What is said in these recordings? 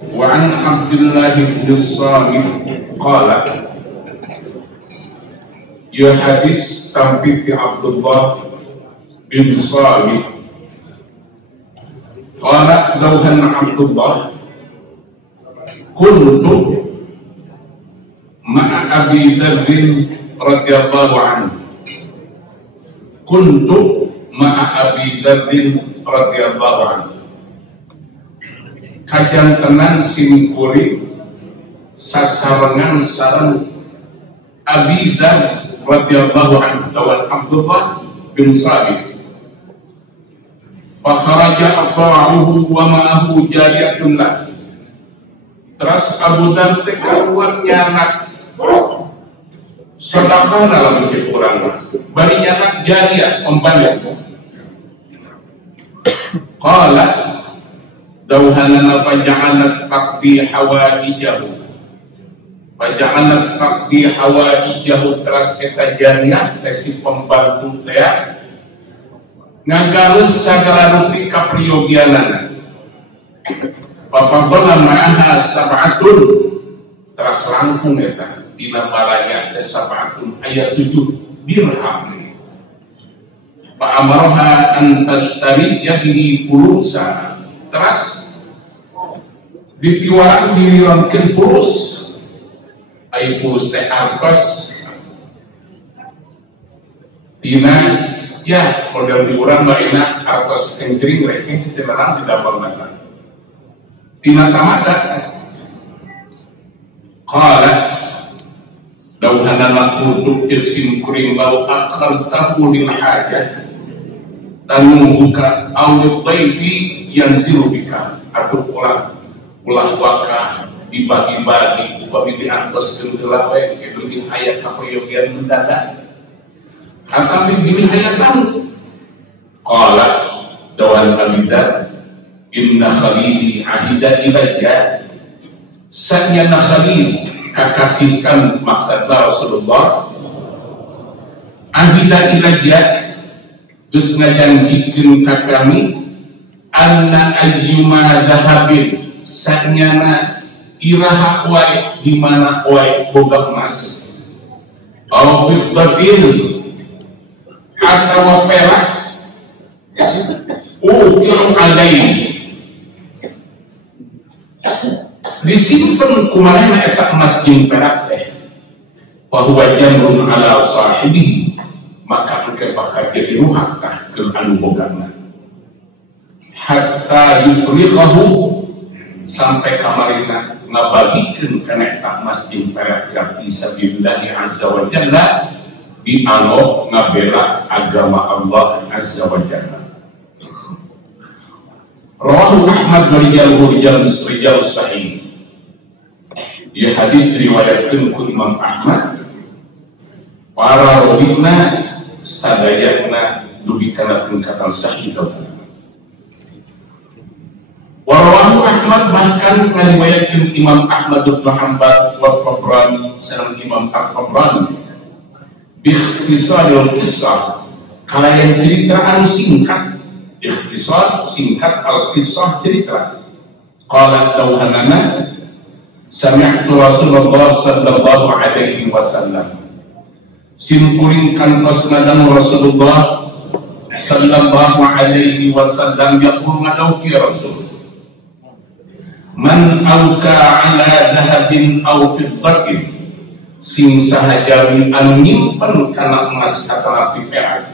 Wa an Abdullah bin Samit qala, ya hadis tampil ke Abdullah bin Samit qala dauhan Abdullah kuntu ma'a Abi Dzar radhiyallahu anhu kuntu ma'a Abi Dzar radhiyallahu anhu kajan tenan simkuri sasarengan sareng Abi Dzar radhiyallahu anhu lawan Abdullah bin Samit. Fa kharaja ata'uhu wa ma'ahu jariyatun lah. Terus Abu Dzar teh kaluar nyanak sedekah dalam hidup orang bari nyanak jariyah pembantu. Qala dauhanana faja'alat taqdi hawaijahu terus eta jariyah teh si pembantu teh ngagareus sagala rupi kapriyogianana. Fafadhala ma'aha sab'atun terus langkung eta dina baranya teh sab'atun ayat 7 dirham. Fa amaraha an tashtari yahdi pulusa terus dipiwaran dirirankeun pulus ai pulus teh artos dina ya model diurang baina artos kencring rek teh menang di dalam mana tina tamada. Qala dauhanana kutuk tirsim kuring bau akal tahu lil hajah tanumuka awil baiti yanzilu bika atau ulah waka dibagi-bagi upabi diantos keunggeulah we kitu di hayat kapriyogian mendadak atawi di hayatan. Qala dawan Abi Dzar inna khalili ahida ilayya sanyana khalil kakasihkan maksudna Rasulullah ahida ilayya geus ngajanjikeun ka kami anna ayyuma dhahabin sanyana iraha wae di mana wae boga emas aw fiddatin atawa perak ukil alai disimpen kumanehna eta emas jeung perak teh bahwa jamrun ala sahibi maka engke bakal jadi ruhakah ke anu bogana hatta yufriqahu sampai kamarina ngabagikeun kana eta emas jeung perak yang fisabilillah azza wa jalla dianggo ngabela agama Allah azza wa jalla. Rawahu Ahmad rijal sahih. Ia hadis diriwayatkeun ku Imam Ahmad. Para rawina sadayana dubikanakeun kata sahih dauhan. Warawahu Ahmad bahkan ngariwayatkeun Imam Ahmad bin Hanbal wa Tabrani sareng Imam At-Tabrani bi ikhtisaril qissah kalayan cerita anu singkat ikhtisar singkat al-qissah cerita. Qala dauhanana sami'tu Rasulullah sallallahu alaihi wasallam simpuring kantosna dan Rasulullah sallallahu alaihi wasallam yaqul ngadauki Rasul man auka ala dahabin aw fiddatin sing sahajami anu nyimpen kana emas atawa perak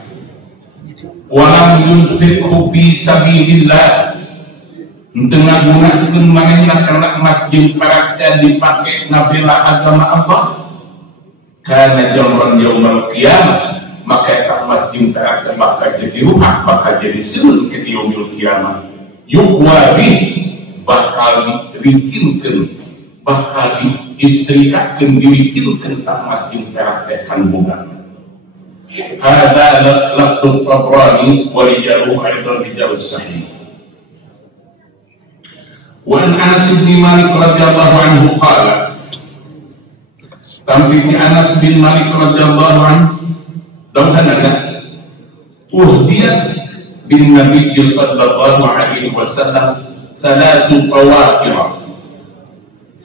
walam yunfiqhu fi sabilillah henteu ngagunakeun manehna kana emas jeung perak teh dipake ngabela agama Allah kana jamran yaumul qiyamah maka eta emas jeung perak teh bakal jadi ruhah bakal jadi seun ke yaumul qiyamah yuqwabi bakal dibikinkeun bakal diistriakeun dibikinkeun ta emas jeung perak teh kan boga. Hada laqtu Tabrani wa rijaluhu aidan rijalus sahih. Wa an Anas bin Malik radhiyallahu anhu qala tampi Anas bin Malik radhiyallahu anhu dauhanana uhdiyat bin Nabi sallallahu alaihi wasallam salatu qawaqirah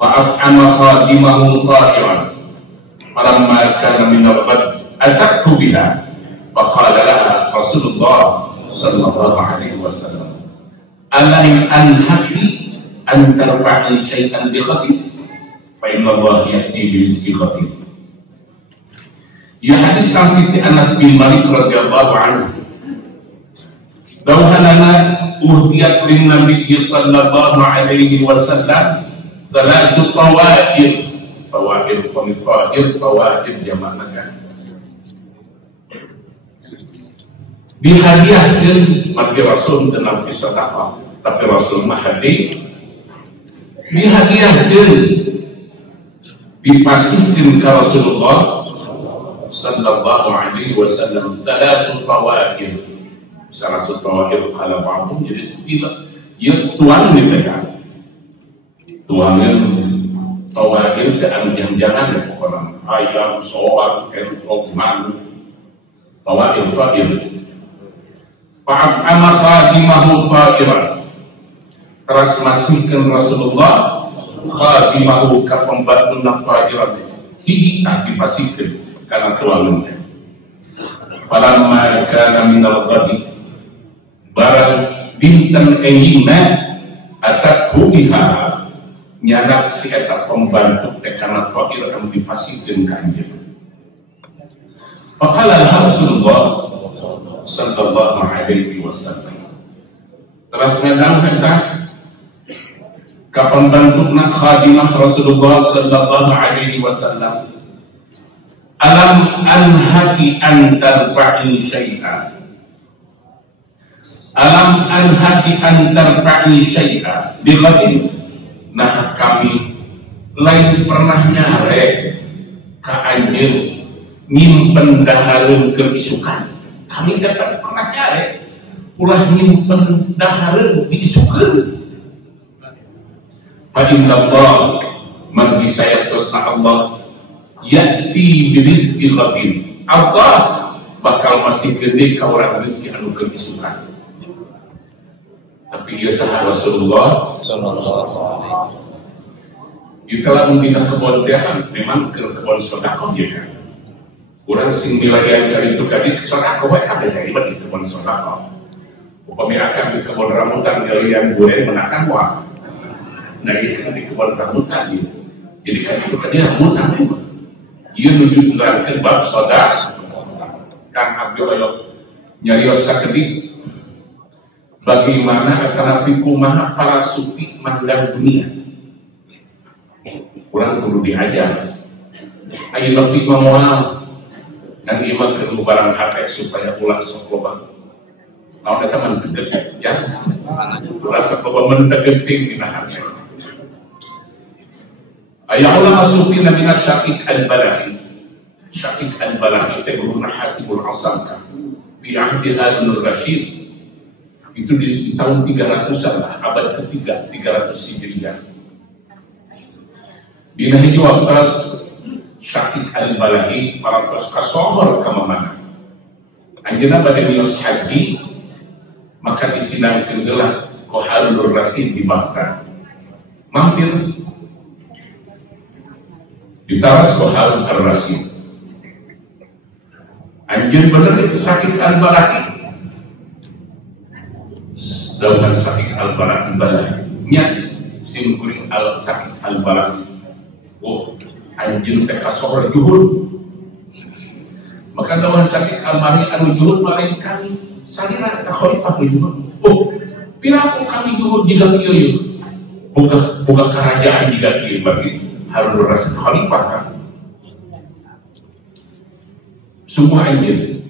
fa'at'ama khadimahu ta'iran falamma kana min al-ghad atathu biha faqala laha Rasulullah sallallahu alaihi wasallam ala in anhaki an tarfa'i syai'an bi ghadin fa inna Allah ya'ti bi rizqi ghadin. Ya hadis sampai Anas bin Malik radhiyallahu anhu dawhanana uhdiyat lin Nabi sallallahu alaihi wasallam salatu tawair jamakna dihadiahkeun margi Rasul teu nabi sedekah tapi Rasul mah hadi dihadiahkeun dipasihkeun ka Rasulullah sallallahu alaihi wasallam salasu tawair salasu tawair qala ba'dhum jadi istilah ya tuan gitu kan tuangan tawair teh anu jangan-jangan ya pokona ayam soal entok man tawair fa'at'ama khadimahu ta'iran teras masihkan Rasulullah khadimahu ka pembantu ta'iran hiditah dipasihkan karena tuangan falamma kana minal ghadi barang dinten engingna atathu biha nyanak si eta pembantu teh karena ta'ir anu dipasihkan ka anjeun faqala Rasulullah sallallahu alaihi wasallam terus ngadang eta ka pembantuna khadimah Rasulullah sallallahu alaihi wasallam alam anhaki an tarfa'i syai'a alam anhaki an tarfa'i syai'a bi ghadin nah kami lain pernah nyare ka anjeun nyimpen dahareun keisukan kami kata pernah nyare ulah nyimpen dahareun diisukeun fa innallaha man bisayatosna Allah ya'ti birizqi ghadin Allah bakal masih gede ka urang rezeki anu keisukan tapi dia sahabat Rasulullah sallallahu alaihi wasallam itulah membina kebon depan memang ke kebon sedekah dia kan urang sing milarian dari itu kali sedekah wae ada dari di kebon sedekah upami akan di kebon rambutan galian gue menakan wah nah itu di kebon rambutan dia jadi kan itu kan dia rambutan dia nuju nglarkeun bab sedekah Kang Abdul Hayat nyarios sakedik bagaimana akan kumaha para sufi mandang dunia kurang perlu diajar ayo lebih memoal dan iman ke barang HP supaya ulah sok loba mau kata mendeget ya ulah sok loba mendegeting dina HP aya ulama sufi namina Syaqiq al-Balahi Syaqiq al-Balahi teh guruna Hatibul Asam bi ahdi Harun ar-Rasyid itu di tahun 300-an lah, abad ketiga 300 Hijriah. Dina hiji waktas Syaqiq al-Balahi parantos kasohor ka mamana. Anjeunna bade mios haji maka disinangkeun geula ku Harun ar-Rasyid di Baghdad. Mampir ditaras ku Harun ar-Rasyid. Anjeun bener itu Syaqiq al-Balahi dauhan Syaqiq al-Balahi nya sim kuring Syaqiq al-Balahi oh anjeun teh kasohor juhud maka dauhan Syaqiq al-Balahi anu juhud lain kami salira ka khalifah juhud oh piraku kami juhud jiga kieu boga kerajaan jiga kieu bagi Harun ar-Rasyid khalifah kan semua anjeun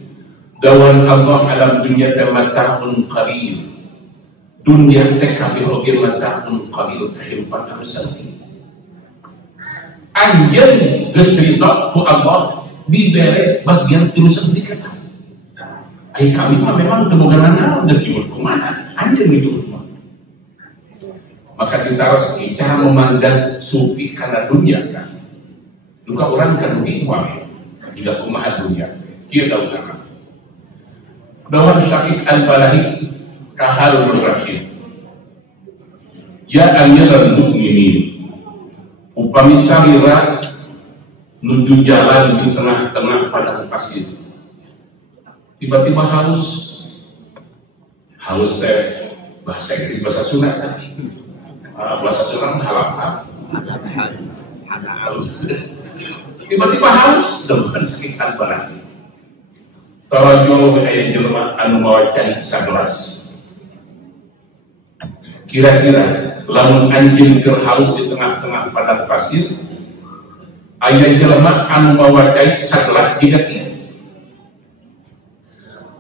dawan Allah alam dunya tamatahun qalil dunia teh kabeh oge matahun qalil kehidupan anu saeutik anjeun geus ridho ku Allah dibere bagian tilu saeutik eta ai kami mah memang teu boga nanaon dan ieu kumaha anjeun hidup mah maka ditaros cara memandang sufi kana dunia kan duka urang kan dugi wae juga kumaha dunia kieu daunna dawan Syaqiq al-Balahi ka Harun ar-Rasyid ya amiral mukminin upami salira menuju jalan di tengah-tengah padang pasir, tiba-tiba haus bahasa Inggris, bahasa Sunda kan? Bahasa Sunda halapan haus, tiba-tiba haus dengan sekitar barang tarajul ayat jelma anu mawa cai sagelas. Kira-kira lamun anjeun keur haus di tengah-tengah padang pasir, aya jelema anu mawadai sagelas jiga kieu.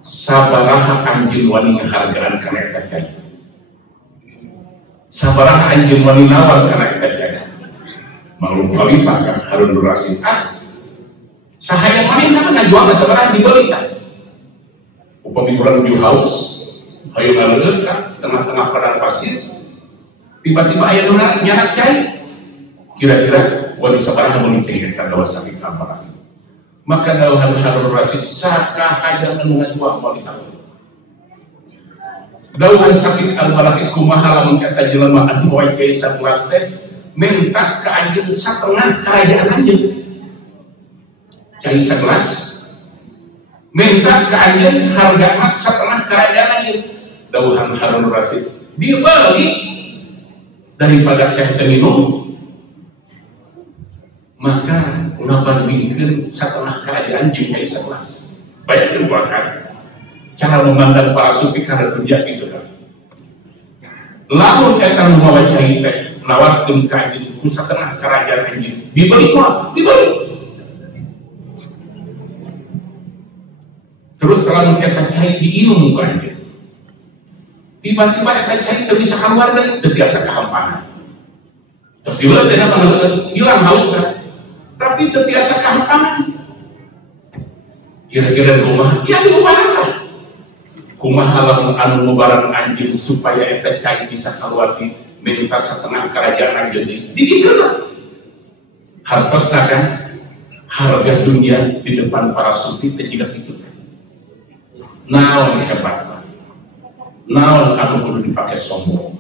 Sabaraha anjeun wani ngahargaan kana eta cai? Sabaraha anjeun wani nawar kana eta cai? Maklum khalifah kan Harun Rasid, sahaya manehna mah ngajual sabaraha dibeli kan? Upami urang ju haus, hayu ngaleut ka tengah-tengah padang pasir, tiba-tiba aya nu nyarak cai. Kira-kira wali sabaraha mun cai eta dawa sakit apa? Maka dawa Harun Rasid sakahaja anu ngajual wali Harun. Dawa sakit al-balaki kumaha lamun eta jelema anu wae cai sagelas teh minta ka anjeun satengah karajaan anjeun. Cai sagelas minta ka anjeun hargana satengah karajaan anjeun. Dawa Harun Rasid dibeli daripada saya minum, maka ngabandingkeun satengah kerajaan jeung cai sagelas. Banyak dibuatkan cara memandang para sufi karena dunia gitu kan. Lamun eta nu mawa cai teh nawarkeun ka anjeun ku satengah kerajaan anjeun, dibeli mah dibeli. Terus lamun eta cai diinum ka anjeun, tiba-tiba eta cai teu bisa keluar deui, teu biasa kahampanan. Terus diulang teh hilang hausna, tapi teu biasa kahampanan. Kira-kira di rumah, ya di rumah lah. Kumaha lamun anu mubarang anjeun supaya eta cai bisa keluar di minta setengah kerajaan anjeun digikeun lah. Hartosna kan harga dunia di depan para sufi teh jiga kitu. Naon hebat. Naon anu kudu dipake sombong.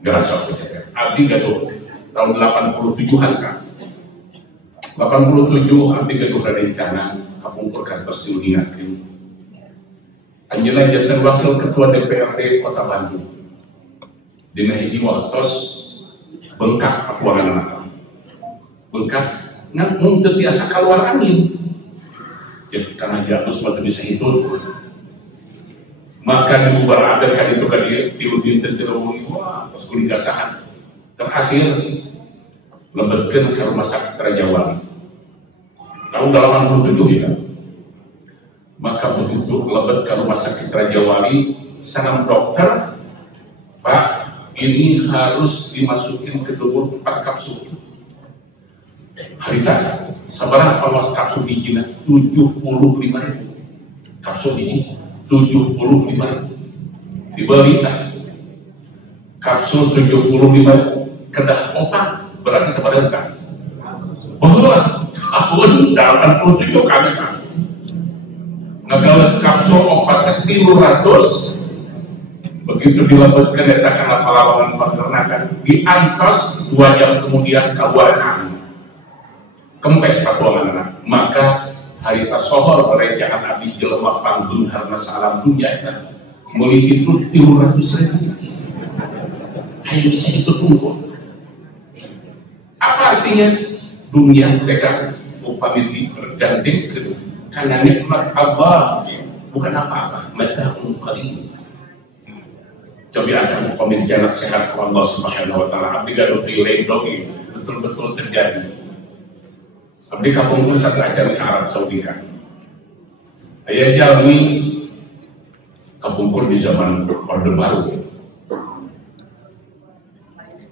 Gerasa aku cek. Abdi gaduh tahun 87-an kan. 87 abdi gaduh rencana kapungkur kantos diuningakeun. Anjeunna janten wakil ketua DPRD Kota Bandung. Dina hiji waktos bengkak kakuanganna. Bengkak mun teu tiasa kaluar angin. Ya kana jatus mah teu bisa hitung. Maka dibubar adat kan itu kan diudin tentereungi wah tos kuring gasahan. Terakhir lebetkeun ke rumah sakit Raja Wali tahun 87 ya. Maka begitu lebet ke rumah sakit Raja Wali, sang dokter, Pak, ini harus dimasukin ke tubuh 4 kapsul. Harita sabaraha pawas kapsul hijina 75.000 kapsul ini 75.000 dibeli tak kapsul 75 kedah opat berarti sabaraha kan bahwa tahun 87 kami kan ngagalet kapsul opat 300 begitu dilebetkan eta kana palawangan peternakan diantos 2 jam kemudian kabuahan kempes kabuahan maka harita sohor kerajaan Abi jelema panggung harna salam dunia eta meuli itu 300.000 hanya bisa itu tunggu. Apa artinya dunia mereka upami bergandeng karena nikmat Allah bukan apa-apa mata'un qalil. Coba ada upami jalan sehat Allah Subhanahu wa taala abdi gaduh delay dogi betul-betul terjadi. Abdi kapungkur satu acara ke Arab Saudi kan. Ayah jalmi kapungkur di zaman Orde Baru.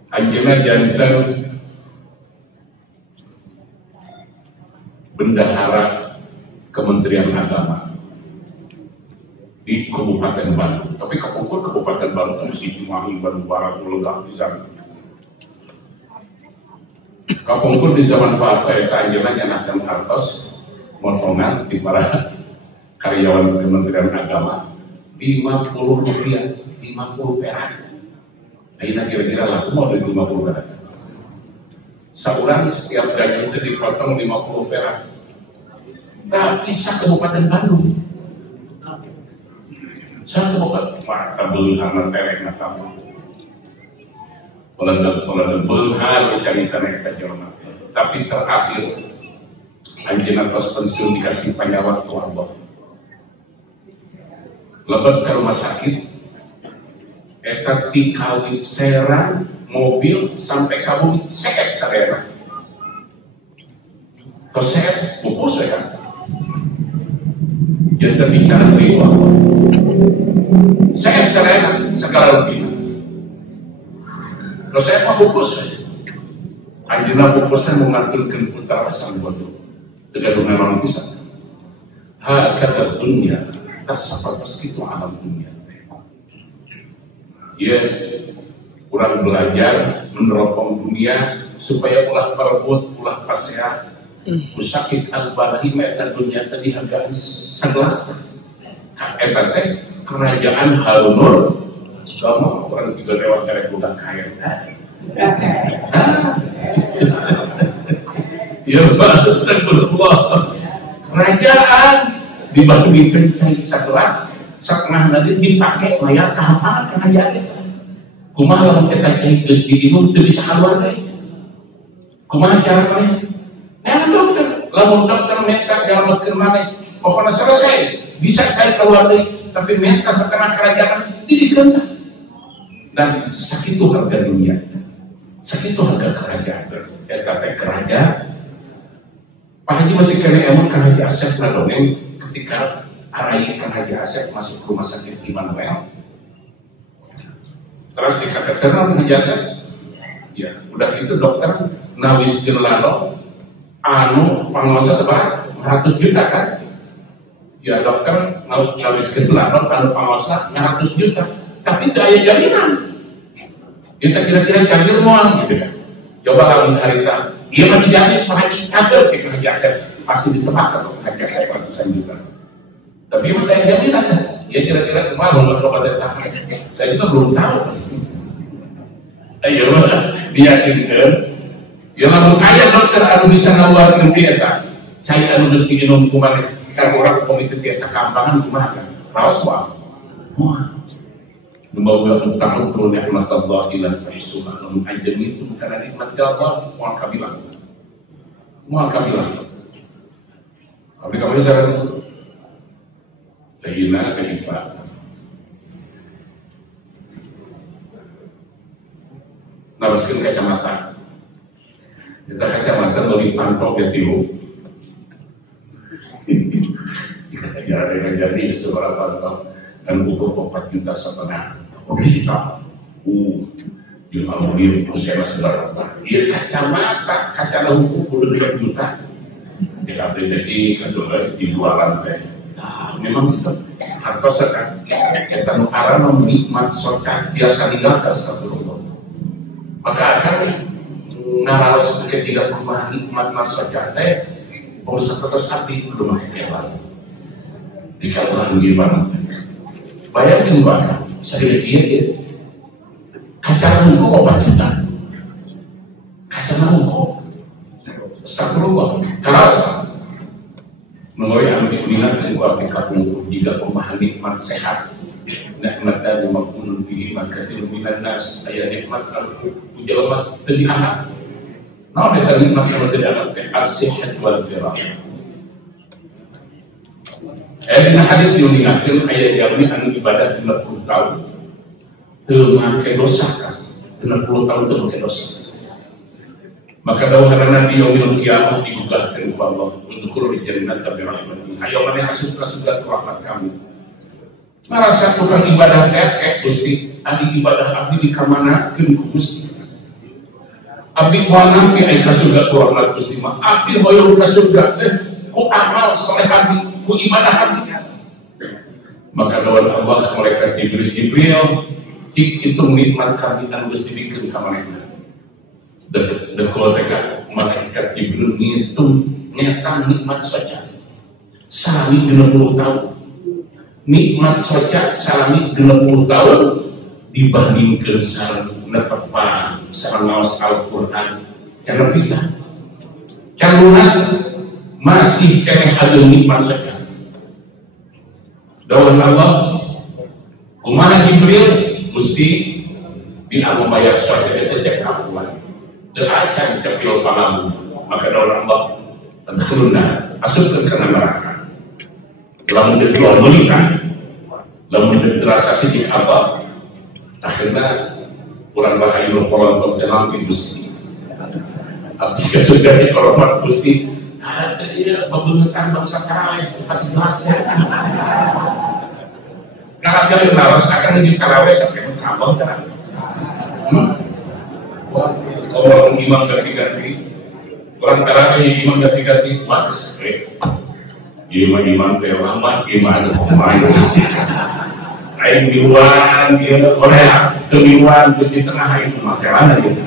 Anjeunna janten bendahara Kementerian Agama di Kabupaten Bandung. Tapi kapungkur Kabupaten Bandung mesti Cimahi, Bandung Barat, lengkap di sana. Kapungkur di zaman Pak Eta anjeunna nyanakeun hartos motongan di para karyawan Kementerian Agama 50 rupiah, 50 perak. Ayeuna kira-kira laku mau 50 perak. Sebulan setiap gaji itu dipotong 50 perak. Tapi sa Kabupaten Bandung. Sa Kabupaten mata beulhan terek na tamu. Pola beulhan cari tanah ka jelema. Tapi terakhir anjeunna tos pensiun dikasih panjang waktu Allah. Lebat ke rumah sakit eta ti kawit serang mobil sampai kamu seket sarena koset pupus ya yang terbicara riwa seket sarena segala lebih koset mah pupus anjuna pupusnya mengaturkan putra sang bodoh tegaduh memang bisa hakata dunia tak seperti itu alam dunia ya. Kurang belajar meneropong dunia supaya ulah perebut, ulah pasehat. Usakit al-balahi meta dunia tadi hargaan segelas. Eta teh kerajaan Harunur. Kamu orang tiga lewat dari budak kaya. Ya astagfirullah. Kerajaan dibagi-bagikan kayak segelas, setengah nanti dipakai maya kapan kerajaan. Kumaha lamun eta cai geus diinum teu bisa keluar deui. Kumaha carana? Dokter, lamun dokter meka nyelametkeun maneh, pokona selesai, bisa cai keluar deui, tapi meka setengah kerajaan didikeun. Dan sakitu harga dunia. Sakitu harga kerajaan. Eta teh kerajaan. Pak Haji masih kene emang Kang Haji Asep ngadongeng ketika arai Kang Haji Asep masuk rumah sakit Immanuel. Terus dikatakan dengan jasa, ya udah gitu dokter nawis jelano, anu penguasa sebar 100 juta kan? Ya dokter nawis jelano, anu penguasa 100 juta, tapi tidak ada jaminan. Kita kira-kira jaminan mual gitu kan? Coba lamun harita, dia mah dijamin Pak Haji kader ke Haji Asep pasti ditebak atau Haji Asep 100 juta. Tapi bukan jaminan, ya kira-kira kemarin nggak coba datang. Saya juga belum tahu. Ayo diyakinkan ya lamun aya dokter anu bisa ngaluarkeun ti eta cai anu geus diinum kumaha ka urang komite biasa kampangan kumaha kan raos moal nubawa utang ulun nikmat Allah ila tahsuha lamun anjeun itu kana nikmat Allah moal kabilang tapi kamu sadar sayina kehidupan naraskan kacamata. Kita kacamata lebih pantau ya tilu. Kita jadi seberapa pantau dan ukur 4,5 juta. Oke kita, yang aluminium itu saya seberapa. Dia kacamata ukur 2 juta. Kita beli jadi kedua dijualan teh. Memang itu harta sekarang. Kita mengarah menikmat socat biasa dilakukan sebelum. Maka akan ngaraos ketika rumah nikmat masyarakat teh pengusaha terus api rumah kekelan di kekelan gimana bayangin bahkan saya lihat kacaran kok 4 juta kacaran kok astagfirullah karasa mengoy anu diingatkan ku aplikasi jika rumah nikmat sehat nikmatan makunun bihi makathir minan nas aya nikmat jalma teu diangkat naon eta nikmat anu teu diangkat teh as-sihat wal firah dina hadis yang diingatkeun aya jami anu ibadah 50 tahun teu make dosa kan 60 tahun teu make dosa maka dawuhan Nabi yaumil qiyamah digugahkeun ku Allah untuk jannata bi rahmatihi ayo maneh asup ka surga rahmat kami merasa tukang ibadah Gusti adi ibadah abdi di kamana keun ku Gusti abdi moal nampi aya ka surga ku rahmat Gusti mah abdi hoyong ka surga teh ku amal saleh abdi ku ibadah abdi maka dawuh Allah ka malaikat Jibril cik itu nikmat kami anu geus dibikeun ka manehna dekul teh ka malaikat Jibril ngitung nyata nikmat saja sami 60 tahun nikmat saja salami 60 tahun dibandingkan sareng netepan sareng ngaos Al-Qur'an karena kita kan lunas masih kena ada nikmat saja. Dawah Allah kumaha Jibril mesti bila membayar suatu detek kapuan teracan kepil palamu, maka dawah Allah tentunya asupkan ke neraka. Lamun dijual belikan, lamun terasa sedikit apa, akhirnya kurang bahaya kolon berjalan di Gusti. Apabila sudah dikoromat Gusti, ada dia membelikan bangsa karawai 14 ya. Kalau dia lawas akan di karawai sampai mentabang kan? Orang imam ganti-ganti, orang karawai imam ganti-ganti, mas, imam terlambat, imam ada pemain. Aing miluan, dia Korea, kemiluan Gusti tengah itu makanan gitu.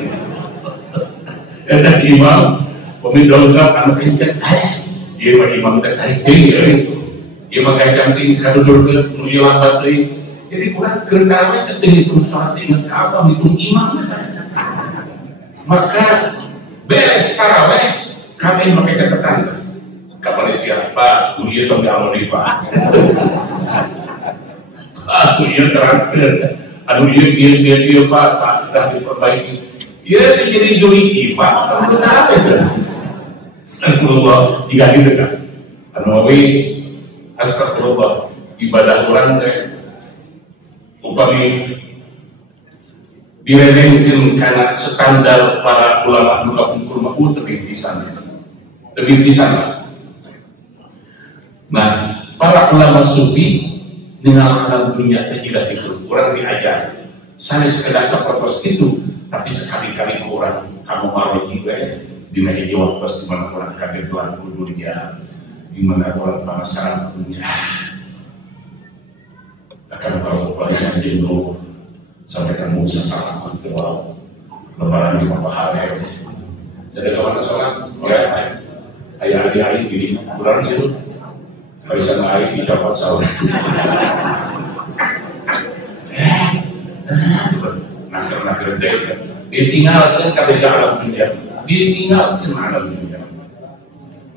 Dan imam, pemindolgap anak kencang, dia imam tertarik tinggi, dia pakai cantik, kalau duduk ke lambat tuh, jadi kurang kerana ketinggi pun sholat ingat apa itu imam maka beres karaweh, kami pakai catatan, kapan itu apa, kuliah bangga di Pak. Aku ia teraskan, aduh ia Pak dah diperbaiki. Ia jadi juri Pak, kamu tak ada. Astagfirullah, tiga gitu kan. Anawi, astagfirullah, ibadah orang teh, upami diremehkan karena standar para ulama buka pungkur maku lebih pisan. Nah, para ulama sufi dengan alam dunia tidak itu orang diajar saya sekedar seperti itu, tapi sekali-kali orang kamu mau juga di meja waktu di mana orang kaget Tuhan dunia, di mana orang penasaran dunia akan kalau pelajaran jenuh sampai kamu bisa salah kontrol lebaran di Papahare jadi kawan sholat oleh ayah hari gini kurang itu bisa naik di dapat sahur nakir deh ditinggalkan kabeh alam dunia ditinggalkan alam dunia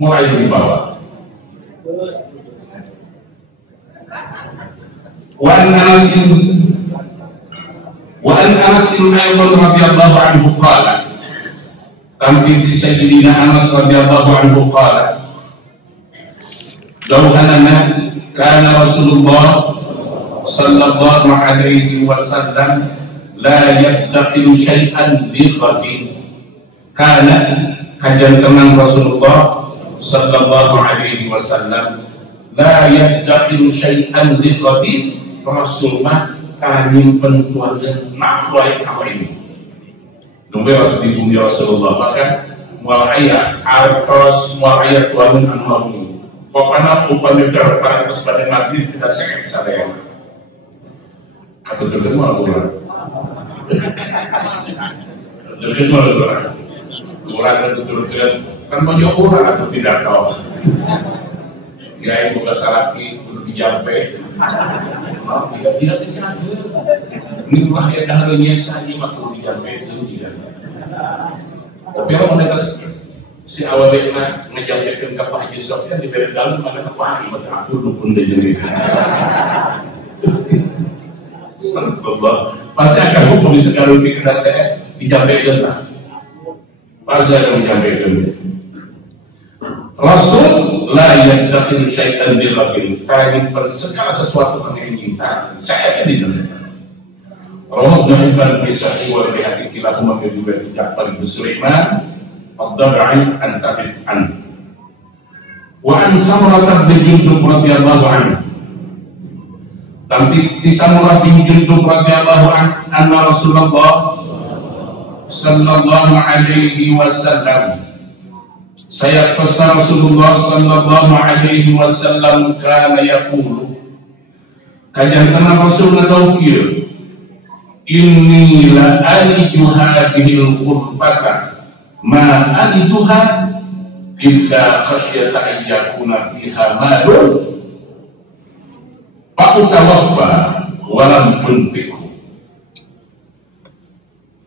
mulai dibawa وأن أنس أيضا رضي الله عنه قال تنبيه سيدنا أنس رضي الله عنه قال لو أننا كان رسول الله صلى الله عليه وسلم لا يدخل شيئا لغد كان كجنتمان رسول الله صلى الله عليه وسلم لا يدخل شيئا لغد Rasulullah kanyim pentuannya nakwai kawin nunggu harus di bumi Rasulullah maka mualaya artos mualaya tuan anwani pokoknya upamnya berapa pada nabi kita sakit sadaya atau dulu orang betul-betul kan banyak orang atau tidak tahu kirain buka salaki kudu dijampe dia tidak ini wahya dahalnya saja makro dijampe itu tidak tapi kalau mereka si awalnya ngejampekan ke Pak Haji Sofyan di dalam mana Pak Haji aku dukun dia jadi Astagfirullah pasti akan hukum sekarang pikir saya dijampekan lah pasti akan menjampekan Rasul la yadakhilu syaitan bilabin kami segala sesuatu yang cinta saya akan didengarkan Rawah Ibn Hibban Bisahih wa Bihati kilahuma bidua Ja'far bin Sulaiman Ad-Dabra'i an Thabit an wa an Samurah bin Jundub radhiyallahu anhu tapi di Samurah bin Jundub radhiyallahu anhu Rasulullah sallallahu alaihi wasallam saya pesan Rasulullah sallallahu alaihi wasallam kana yaqulu kajantan Rasul ngadawkir inni la alidu hadhil qurbata ma aliduha illa khasyata an yakuna biha malun fa utawaffa wa lam tunfiqhu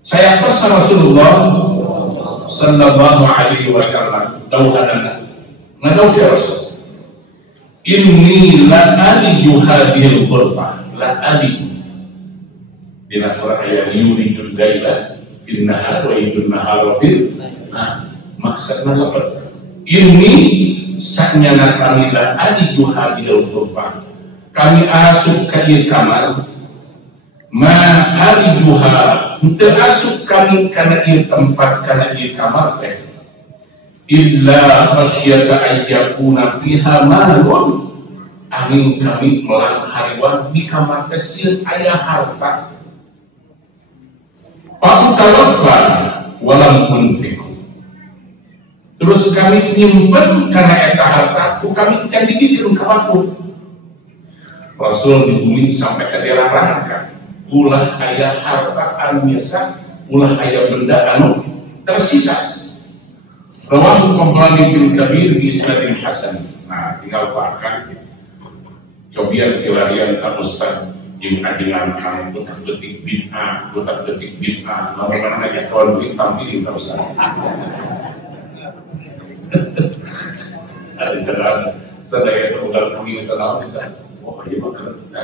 saya pesan Rasulullah sallallahu alaihi wasallam dawuhanana ngadaw ke Rasul, inni la aliju hadhil ghurfah, la aliju dina Quran ayat yulijul gaila fil nahar wa yujul nahar fil maksudna apa? Ini saknyana kami la aliju hadhil ghurfah, kami asup ka ieu kamar, ma alijuha henteu asup kami kana ieu tempat kana ieu kamar teh illa khasyata ayyakuna fiha malun, angin kami melang hariwan di kamar teh sieun aya harta, pautalafa walam munfiku, terus kami nyimpen kana eta harta ku kami can didikeun ka waktu. Rasul di bumi sampai ke daerah Rangka, ulah ayah harta anu biasa, ulah ayah benda anu tersisa. Rawahu Tabrani bin Kabir bi isnadin hasan. Nah, tinggal pakai cobian kilarian Ustaz yang adengan kami butak detik bid'ah, lama-lama aja kawan duit tampilin terus. Ada terang, saya kemudian kami kenal kita. Oh, iya makanya kita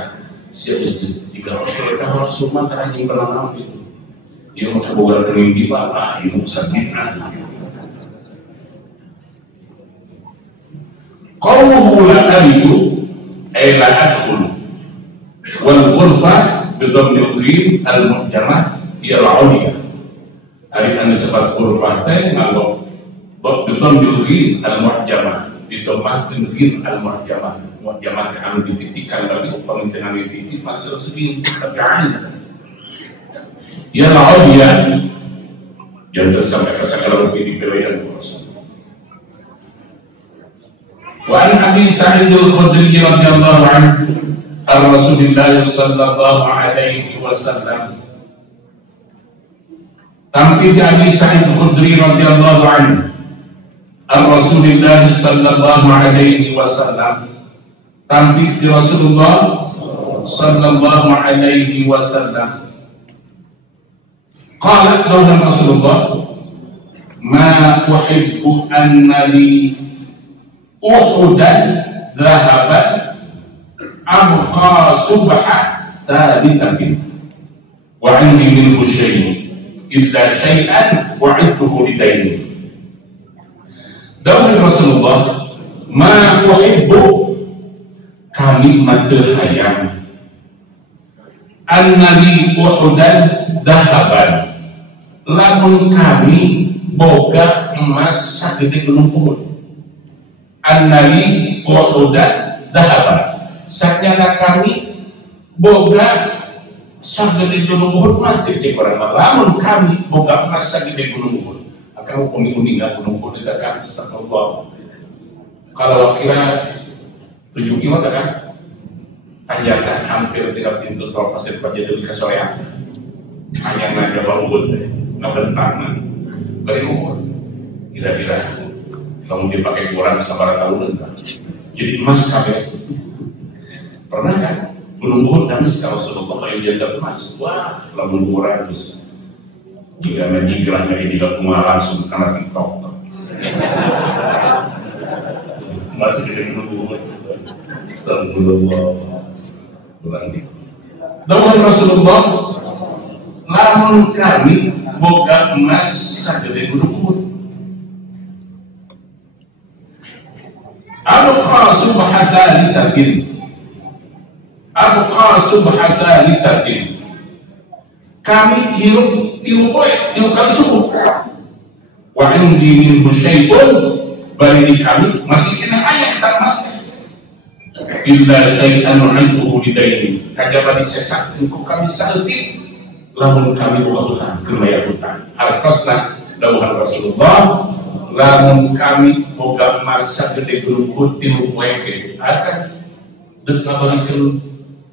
siap mesti tiga Rasul mantar anjing pernah itu. Dia mau coba kening di bawah, ini musabbihan. Qawluhu la alidu ay la adkhulu wal ghurfa bi dhammil ghin al muhjamah hiya al ulya. Ari anu sebab ghurfa teh nganggo bi dhammil ghin al muhjamah, bi dhammil ghin al muhjamah. Muhjamah anu dititikan dari pemerintahan titik masuk segini terkait. Ya la ulya yang tersampai ke segala di pilihan Rasul. Wa an Abi Sa'id al-Khudri radhiyallahu anhu ar-Rasulillah sallallahu alaihi wasallam. Tampil Abi Sa'id al-Khudri radhiyallahu anhu ar-Rasulillah sallallahu alaihi wasallam. Tampil di Rasulullah sallallahu alaihi wasallam. Qala qala Rasulullah, ma uhibbu anna li Uhudan dhahaban abqa subha thalithatin wa indi minhu syai'un illa syai'an wa'idtuhu lidaini. Dawuh Rasulullah, ma uhibbu kami mateu hayang annali Uhudan dhahaban, lamun kami boga emas sagede gunung Uhud. Annali Uhudan dhahaban, saknyana kami boga sagede gunung Uhud mas gede barang, lamun kami boga emas sagede gunung Uhud akan uning-uning gunung Uhud kita kan. Astagfirullah, kalau kira 7 kilo kan panjangnya hampir 3 pintu tol pasir Pajadili ke Soreang, panjangnya Jabal Uhud ngabentangna beri umur kira-kira kamu dipakai kurang sabar tahun kan, jadi emas kabeh. Pernah kan gunung Uhud nangis kalau Rasulullah yang jaga emas, wah lamun kurang terus jika menjigrahnya di dalam rumah langsung karena TikTok masih di gunung Uhud. Astagfirullah. Dawuh Rasulullah, lamun kami boga emas sagede gunung Uhud, abqa subha thalithatin, kami hirup tiup kali subuh. Wa indi minhu syai'un, bari di kami masih kena ayat tak mas illa syai'an wa'idtuhu lidaini, kajaba disesak engkau kami saeutik lamun kami boga hutang kebayar hutang. Hartosna dawuhan Rasulullah, lamun kami boga emas sagede gunung Uhud tilu poe akan deuk ngabalikeun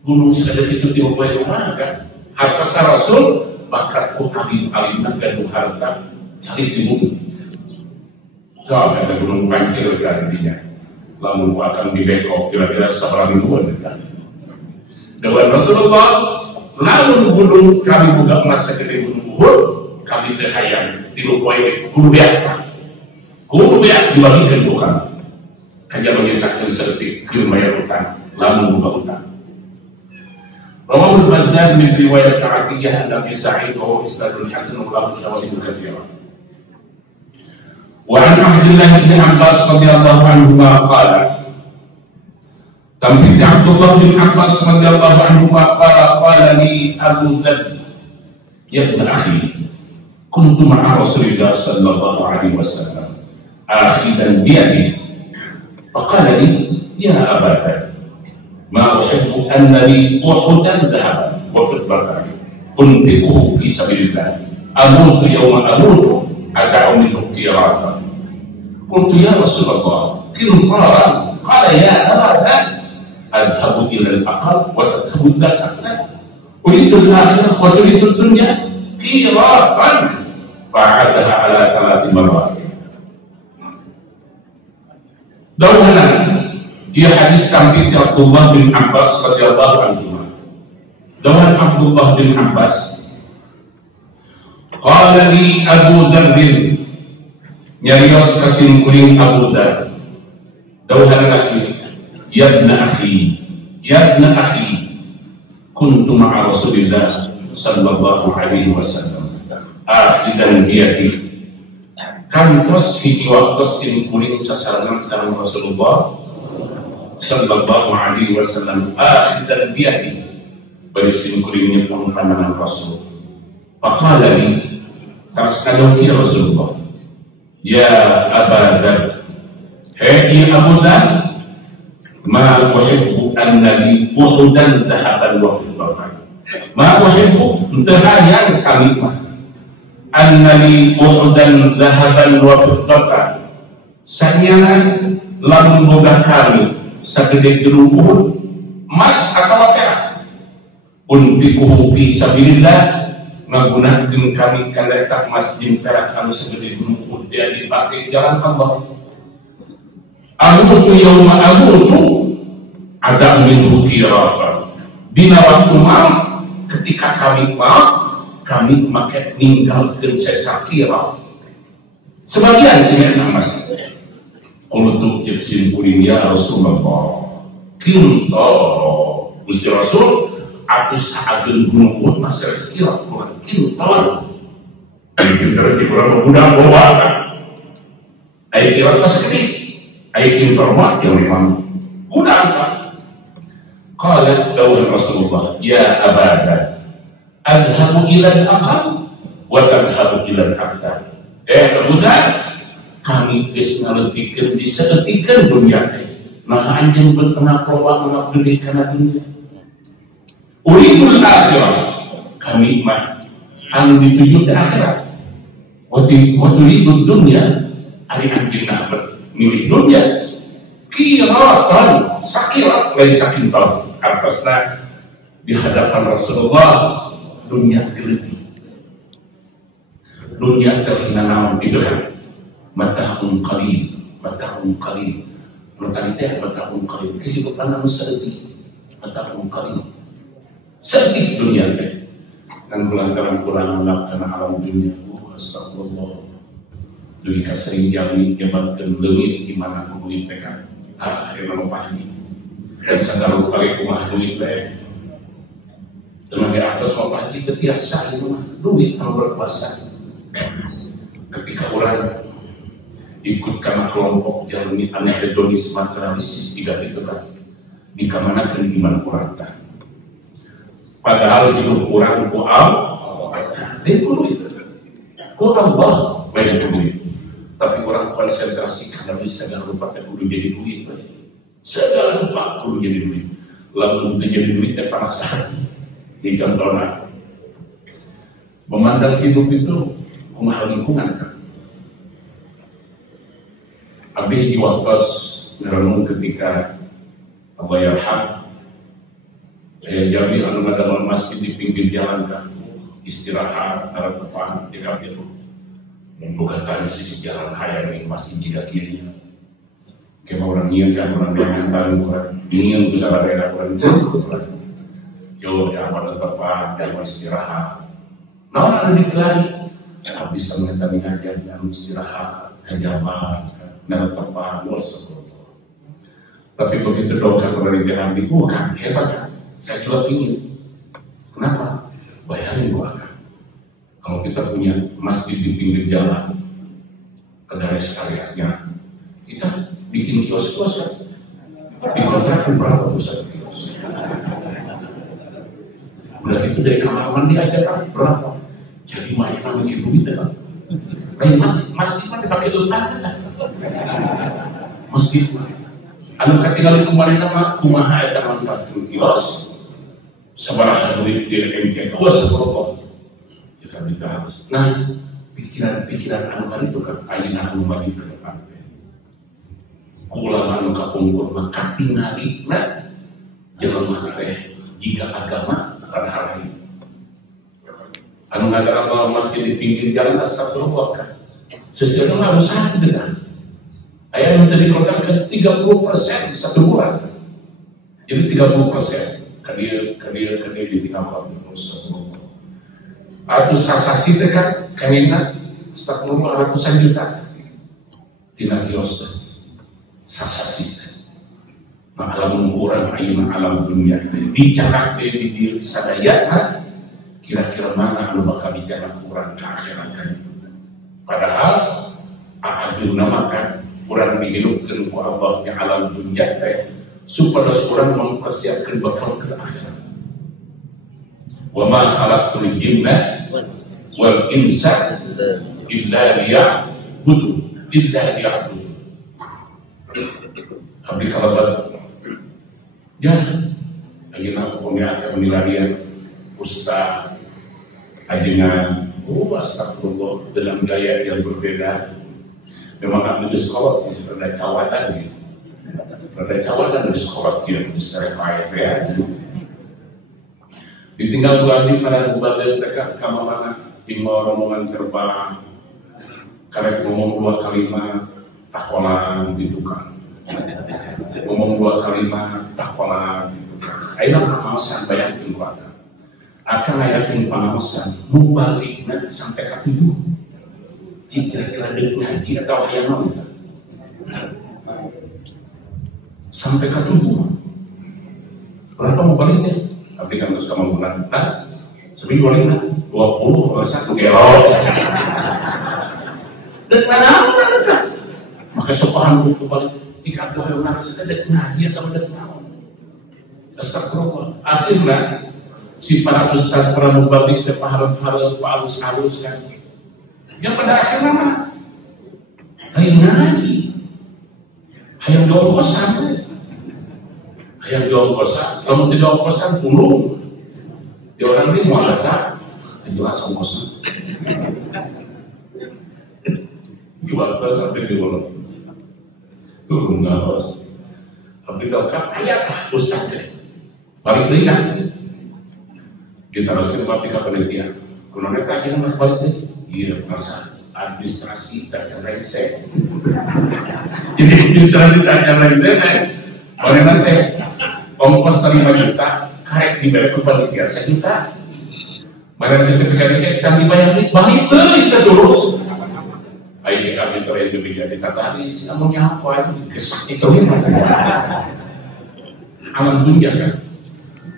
gunung sagede itu tilu poe mah kan. Hartosna Rasul bakat ku alim-alimna gaduh harta salih di bumi. Soalnya ada gunung Pangkil kan dinya. Lamun ku akan dibekok kira-kira sabaraha ribuan kan. Dawuhan Rasulullah, lamun gunung kami boga emas sagede gunung Uhud, kami teu hayang tilu poin kudu dibagikan bukan hanya mengisahkan seperti bayar utang lalu buka utang. Rawahul Bazzar min riwayat Atiyah an Abi Sa'id wa huwa isnadun hasan wa lahu shawahid katsira. Wa an Abdullah bin Abbas radhiyallahu anhuma qala Tampi Abdullah bin Abbas radhiyallahu anhuma qala li Abu Dzar ya ibn akhi kuntu ma'a Rasulillah sallallahu alaihi wasallam akhidan bi yadi faqala li ya Aba Dzar ما أحب أن لي أحدا ذهبا وفضة أنفقه في سبيل الله أموت يوم أموت أدع منه قيراطا قلت يا رسول الله قنطارا قال يا أبا ذر أذهب إلى الأقل وتذهب إلى الأكثر أريد الآخرة وتريد الدنيا قيراطا فعادها على 3 مرات. دوهنا dia hadis tampil Abdullah bin Abbas radhiyallahu anhu. Dawan Abdullah bin Abbas qala li Abu Dzar nyarios kasim kuring Abu Dzar dawan laki ya ibn akhi kuntu ma'a Rasulillah sallallahu alaihi wasallam akhidan biyadi kantos hiji waktos sim kuring sasarangan sareng Rasulullah sallallahu alaihi wasallam akhidan biyadi barisin kuringnya pandangan Rasul. Faqala li taraskan ya Rasulullah ya Aba Dzar hei Abu Dzar ma uhibbu anna li uhudan dhahaban wa fiddatan ma uhibbu entahayang kami mah anna li uhudan dhahaban wa fiddatan sanyangan lamun boga kami sagede gunung Uhud emas atau perak unfiquhu fi sabilillah ngagunakeun kami kana eta emas jeung perak anu sagede gunung Uhud dia dipake jalan Allah. Amutu yauma amutu ada minhu qiratan dina waktu maut ketika kami maut kami make ninggalkeun sesakira sebagian tina emas. Untuk jepsin kuring ya Rasulullah kintoro Gusti Rasul aku saageun gunung Uhud masih sekira kurang kintoro itu berarti kurang mudah bawa ayo kira masih gede ayo kintoro mah yang memang mudah kan qala dawuh Rasulullah ya Aba Dzar adhabu ila al-aqal wa tadhabu ila al-akthar Abu Dzar kami geus ngaletikeun disaeutikeun dunia teh nah anjeun bertengah proba ngabdi kana dunia uridul akhirah kami mah anu dituju ke akhirat wa turidud dunya ari anjeun milih dunia qiratan sakira lain sakintan artosna di hadapan Rasulullah dunia dilebih dunia terhina naon gitu kan matahun qalil menurut teh matahun qalil kehidupan anu sedih matahun qalil sedih dunia teh dan kulantaran kana alam dunia astagfirullah duit sering jami nyebatkeun leuwih di mana kulit teh kan akhirna pahji dan sadar kali kumaha duit teh teman di atas pahji teh biasa ieu mah duit anu berkuasa ketika orang ikut karena kelompok yang aneh hedonis materialistis tidak itu kan dikamanakan iman kurang tak padahal hidup kurang itu ku Allah banyak duit tapi orang konsentrasi karena bisa segala rupa kudu jadi duit segala rupa kudu jadi duit lalu untuk jadi duit panasan di contohnya memandang hidup itu kumaha lingkungan kan Abi diwaktos merenung ketika Allah yarham jami anu ngadangun masjid di pinggir jalan kan istirahat nara tepan di itu membuka tadi sisi jalan hayang yang masih jika kiri kema orang nyian kan orang mengantar orang nyian ke daerah orang jauh di amat tepan dan istirahat nah orang ada di kelari Habis mengenai ngajar dan istirahat, kejaman, dan tempat luar sekolah. Tapi begitu dokter penelitian di kan hebat kan? Saya juga ingin. Kenapa? Bayangin gua kan. Kalau kita punya masjid di pinggir jalan, ada rest area-nya, kita bikin kios-kios kan? Dikontrakan berapa besar kios? Udah itu dari kamar mandi aja kan berapa? Jadi banyak yang bikin duit kan? Masjid kan dipakai utang kan? Masjid mah. Anu ketinggalan kemarin nama kumaha eta manfaatkeun kios. Sabaraha duit di MK2 seberapa? Kita dibahas. Nah, pikiran-pikiran anu kali itu kan ayeuna anu maju ke depan. Ulah anu kapungkur mah katingalina jelema teh jika agama pada lain. Anu ngagara masjid di pinggir jalan astagfirullah kan. Sesuatu harus sangat dengar. Ayah yang tadi dikotakan 30% satu bulan. Jadi 30%. Kadir di tinggal astagfirullah. Atau sasasi teh kan kayaknya astagfirullah ratusan juta. Tina kios sasasi. Nah, alam urang ayeuna alam dunia bicara di diri sadayana kira-kira mana anu bakal bicara urang ka akhirat kan. Padahal ahaduna makan urang dihidupkeun ku Allah di alam dunia teh supaya urang mempersiapkan bakal ke akhirat. Wa ma khalaqtul jinna wal insa illa liya'budun. Abdi kalabat ya, ayeuna punya penilaian ustaz ayeuna astagfirullah dalam gaya yang berbeda. Memang kami di sekolah tidak tawadan gitu. Tidak tawadan di sekolah gitu, secara kaya ya. Ditinggal bulan di pada bulan dekat kamar mana tinggal rombongan terbang. Karek ngomong dua kalimat takolan gitu kan. Ngomong dua kalimat takolan gitu kan. Ayeuna pengawasan bayangkeun keluarga. Akan ngayakeun pengawasan mubalikna sampai ka 7. Kira-kira deuk ngaji atau hayang naon eta? Sampai ka 7. Berapa mubaliknya? Tapi kan terus kamu bulan. Nah, seminggu balikna 20 1 gelok. Dan mana kan? Maka sopahan buku balik jika doa yang nasi sedek ngaji atau sedek naon. Astagfirullah. Akhirnya si para ustaz para mubalik ke pahala-pahala halus-halus kan. Yang pada akhirnya mah hayang ngaji, hayang doa kosan, hayang doa kosan. Kamu tidak kosan pulung. Di orang ini mau ada jelas kosan. Gimana sampai di mulut turun ngawas tapi dokter ayat ustaz deh balik deh kan kita harus ke tempat penelitian kalau mereka aja nggak balik deh iya masa administrasi tak terreset jadi administrasi tak terreset oleh nanti ongkos 5 juta karek diberi penelitian 1 juta mana sertifikatnya kita dibayar balik deh kita terus. Ayo kami terakhir juga ditatani, namun apa itu kesak itu alam dunia kan.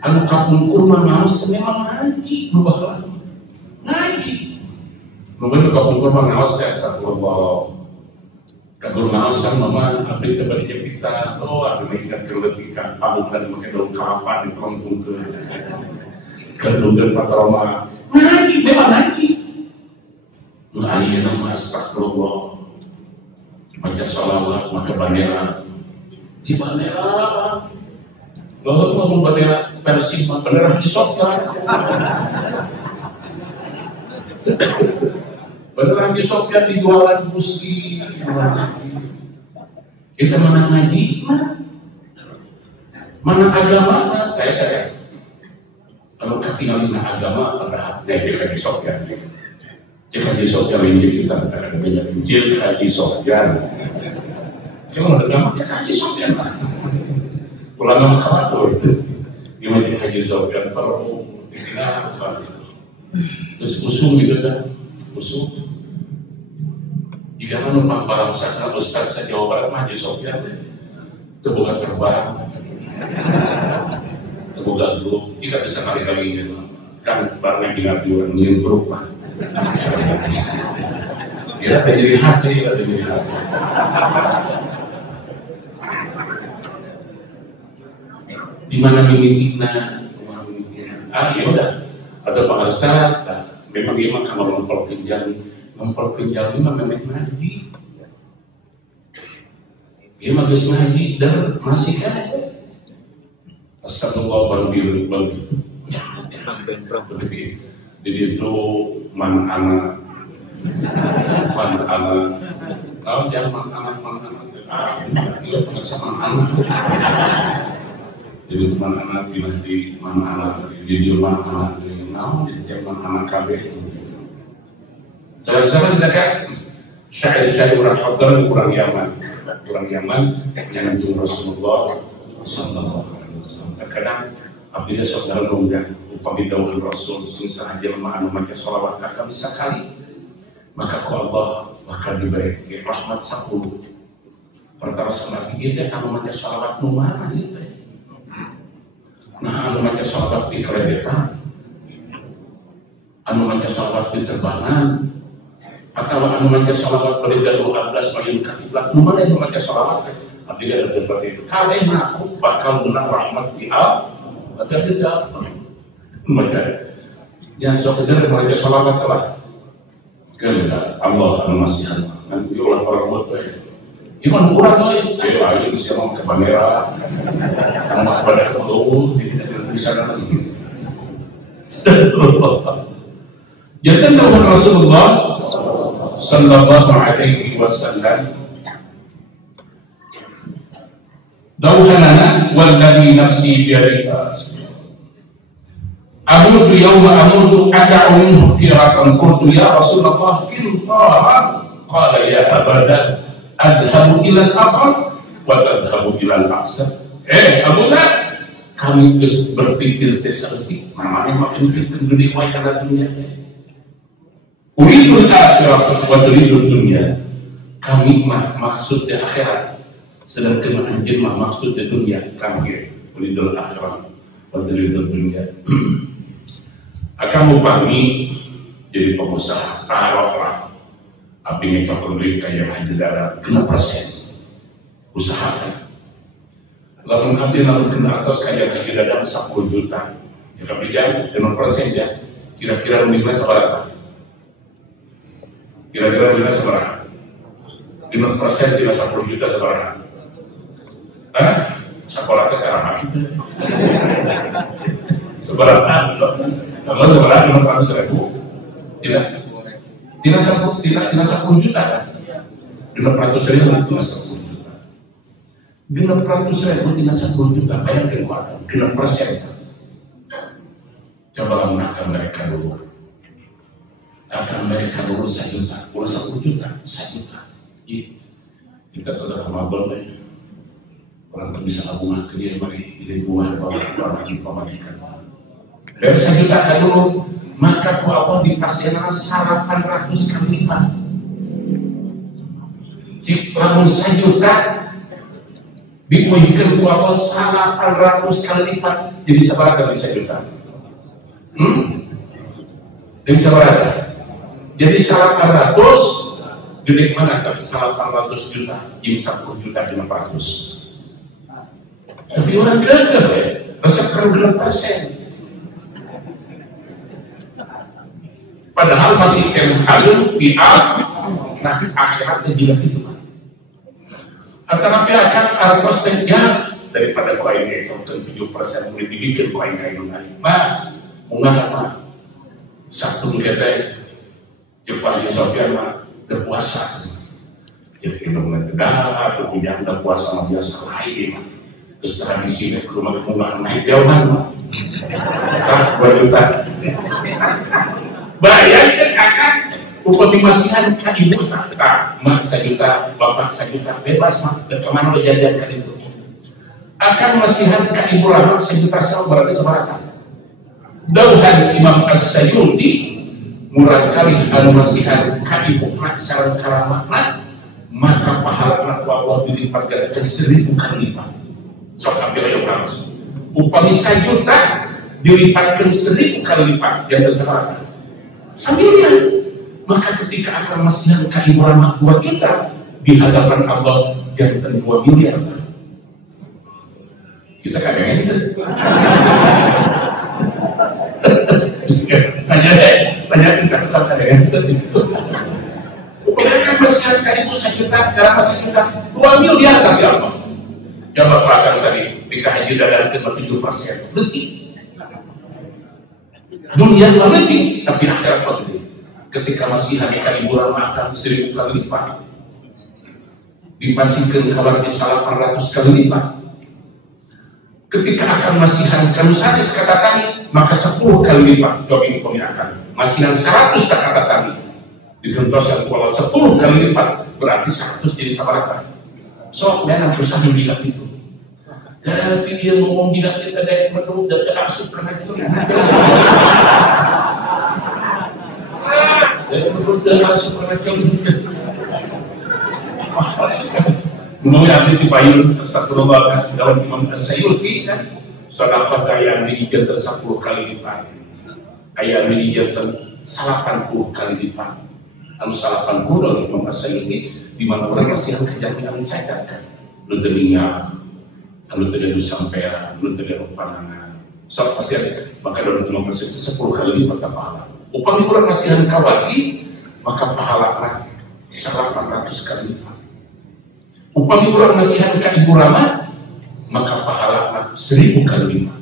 Anu kapungkur mah memang ngaji, nubah ngaji. Nubah kapungkur mah ngawas ya astagfirullah. Kagur ngawas kan mama abdi tebalinya kita, abdi mengikat keletikan pamukan pakai daun kelapa di perongkung ke kedunggan patroma. Ngaji memang ngaji. Ngaji nama astagfirullah baca sholawat maka bandera di bandera lalu ngomong bandera versi bandera di Sofyan bandera di Sofyan dijualan Gusti kita mana ngaji mana agama kayak kalau ketinggalan agama pada hati di Sofyan jika di sosial ini kita akan banyak jika di sosial cuma ada nama haji sosial lah ulama kawatur gimana haji sosial perlu kita terus usung gitu kan musuh. Jika menumpang barang sana Ustaz sa Jawa Barat mah di Sofyan terbuka terbang, terbuka grup, tidak bisa kali-kali gitu. Kan barangnya diganti orang yang berubah. Dia ada jadi hati, ada jadi hati. Di mana mimitina, ya udah. Atau pengarsat, memang dia mah kalau memperkenjali mah memang ngaji. Dia mah geus ngaji dan masih kan. Astagfirullah lebih. Jadi itu mana anak, kalau jangan anak, dia pengen sama anak. Jadi mana anak di mana anak, di mana anak, di zaman anak KB. Sahabat-sahabat dekat, syair-syair orang Hadar kurang Yaman, yang menjung Rasulullah Sallallahu Alaihi Wasallam. Terkadang apabila saudara longgah upami dawuh Rasul sing sahaja anu maca shalawat kakak bisa kali, maka ku Allah bakal diberi rahmat 10. Pertama sama kita anu maca shalawat nu mana ieu teh. Nah anu maca shalawat di kelebetan, anu maca shalawat di terbangan, atau anu maca shalawat pada 12 mayun kiblat, nu mana anu maca shalawat apabila ada debat itu kabeh aku bakal menang rahmat di ada tidak mereka yang sekedar mereka sholawat lah kepada Allah masih nanti olah orang buat iman kurang lagi ayo aja bisa mau ke bandera mau ke bandera dulu di sana lagi jadi Nabi Rasulullah Sallallahu Alaihi Wasallam dawuhanana walladhi nafsi biyadika amudu yawma amudu ada'u minhu kiratan qultu ya Rasulullah kintaran qala ya abada adhabu ilal aqal wa tadhabu ilal aqsa abudah kami berpikir tersebut namanya makin kita dunia wajah dunia uridul akhirat wa turidul dunia kami maksudnya akhirat sedangkan anjir mah maksudnya dunia kami uridul akhirat wa turidul dunia akan mupami jadi pengusaha taruhlah abdi ngecok duit kayak haji darah 5% usahakan lalu abdi lalu kena atas kayak haji darah 10 juta ya kami jauh 5% ya kira-kira rumitnya seberapa kira-kira rumitnya seberapa 5% tidak 10 juta seberapa sekolah ke karena seberapa kalau seberapa 500.000 tidak 10 juta kan 500.000 itu 10 juta 500.000 tidak 10 juta bayangkan berapa 6%. Coba akan mereka dulu 1 juta kalau 10 juta 1 juta kita telah mabel orang tak bisa ngabungah ke dia bagi ide buah bawa lagi pemajikan dari 1 juta kan dulu maka ku Allah dipasihkan 800 kali lipat jika 1 juta dimuhkan ku Allah 800 kali lipat jadi seberapa kali 1 juta jadi seberapa jadi 800 gede mana kan 800 juta jadi 10 juta 500 tapi orang gagal ya, resepkan 2%. Padahal masih kemhalun di nah akhiratnya juga gitu kan. Tetapi akan artos sejak daripada kain itu 7% boleh dibikin kain lain. Nah, mungkin apa? Satu kita Jepang di Sofyan berpuasa. Jadi kita mulai tegak, kemudian berpuasa biasa lain. Terus tradisi ini belum ada pengulangan naik jauhan 2 juta bayangkan akan upati masihan kan ibu tak mak 1 juta bapak 1 juta bebas mak dan kemana lo jajankan itu akan masihan kan ibu ramak 1 juta sel berarti seberapa dauhan Imam As-Sayuti murah kali anu masihan kaibu sareng karamatna, maka pahala Allah dilipat gandakan 1000 kali lipat. Sok ambil ayo langsung. Upami 1 juta dilipatkan 1000 kali lipat yang terserah. Sambilnya, maka ketika akan masihan kaibu rahmat 2 juta di hadapan Allah jantan 2 miliar. Kita kadang itu. Banyak kita kadang itu. Kemudian masihan kaibu 1 juta, sekarang masih juta 2 miliar tapi apa? Coba pelakang tadi dikaji dalam 7%. Letih. Dunia letih, tapi akhirat lebih. Ketika masihan kaibu rahmat akan 1000 kali lipat. Dipasingkan kabar di 800 kali lipat. Ketika akan masihan kamu sadis kata kami, maka 10 kali lipat. Coba ini peminatkan. Masihan 100 kata kami. Digentosan pola 10 kali lipat. Berarti 100 jadi sabaraka. So, memang berusaha bilang itu. Tapi dia ngomong bilang kita dari menurut dan terasuk pernah itu. Dari menurut dan terasuk pernah itu. Menurut Abdi Dipayun astagfirullah dalam Imam As-Sayuti kan sedekah kaya dijadikan 10 kali lipat, kaya dijadikan 80 kali lipat. Anu 80 dalam Imam As-Sayuti di mana orang masih kejadian cacat kan, lu telinga, anu tidak sampai, lu tidak pandangan. So pasti maka dalam Imam As-Sayuti 10 kali lipat pahala. Upami orang masih kawati maka pahala 800 kali lipat. Upami orang masihan kaibu rahmat, maka pahala 1000 kali lipat.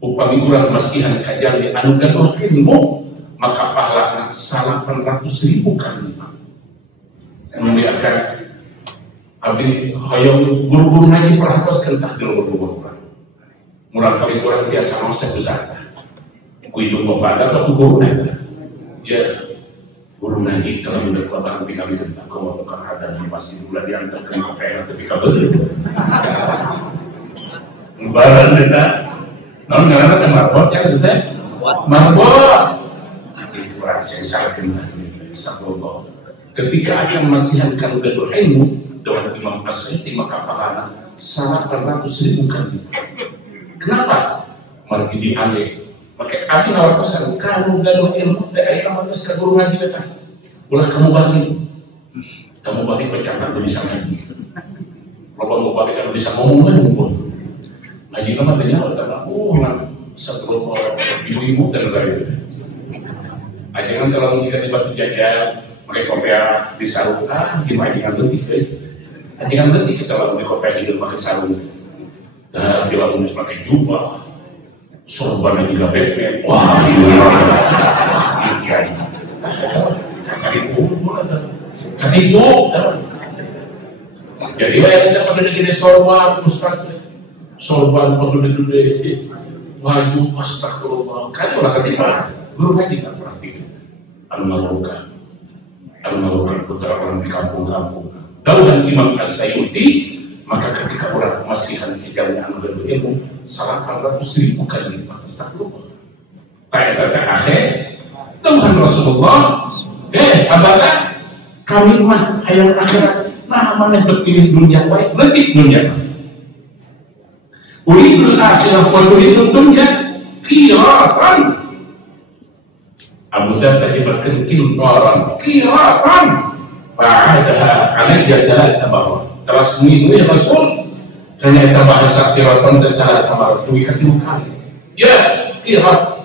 Upami orang masihan kajang anu gaduh ilmu, maka pahala 800.000 kali lipat. Kemudian abdi hayang guru-guru ngaji perhatoskeun tah guru-guru. Murang kali kurang biasa masa besar. Ku hidup bapak atau guru nanti. Ya. Guru ngaji dalam udah kelabaran tinggal di tentang kau bukan ada di pasti bulan diantar ke KPR ketika betul. Lebaran kita, non nggak ada marbot ya kita, marbot. Itu rasa sangat kenal sabloh. Ketika akan masihan kalau gaduh ilmu dengan Imam As-Sayuti maka pahala 800.000 kali. Kenapa? Margi dialih. Maka kami nawar pesan, kamu gaduh ilmu, tak ada manusia ke guru ngaji betah. Ulah kamu bagi pencatat lu bisa ngaji. Kalau mau bagi kalau bisa ngomong kan ngomong. Ngaji nama tanya, karena sebelum ibu-ibu dan lain-lain. Ajangan kalau jika di batu jajar, pakai kopiah di sarung, gimana ajangan letih, ajangan letih kita lalu di kopiah hidup pakai sarung, dan di lalu pakai jubah. Sorban juga Batman, wah ini katipu, jadi banyak kita pada gede sorban, sorban pada gede, wajib astagfirullah, kan orang ketipu, belum ngaji kan praktik, al-malukan putra orang di kampung-kampung. Dauhan Imam As-Sayuti. Maka ketika orang masihan hijaunya anu dan ilmu 800.000 kali lipat astagfirullah. Kayak akhir Tuhan Rasulullah abada kami mah hayang akhirat nah mana berpilih dunia baik letih dunia baik uridul akhirah wa uridul dunia qiratan. Abu Darda ibaratkan qiratan ba'adaha alayya jalata bawah terus minggu Rasul ternyata bahasa kiratan dan cara kamar duit hati kali ya kirat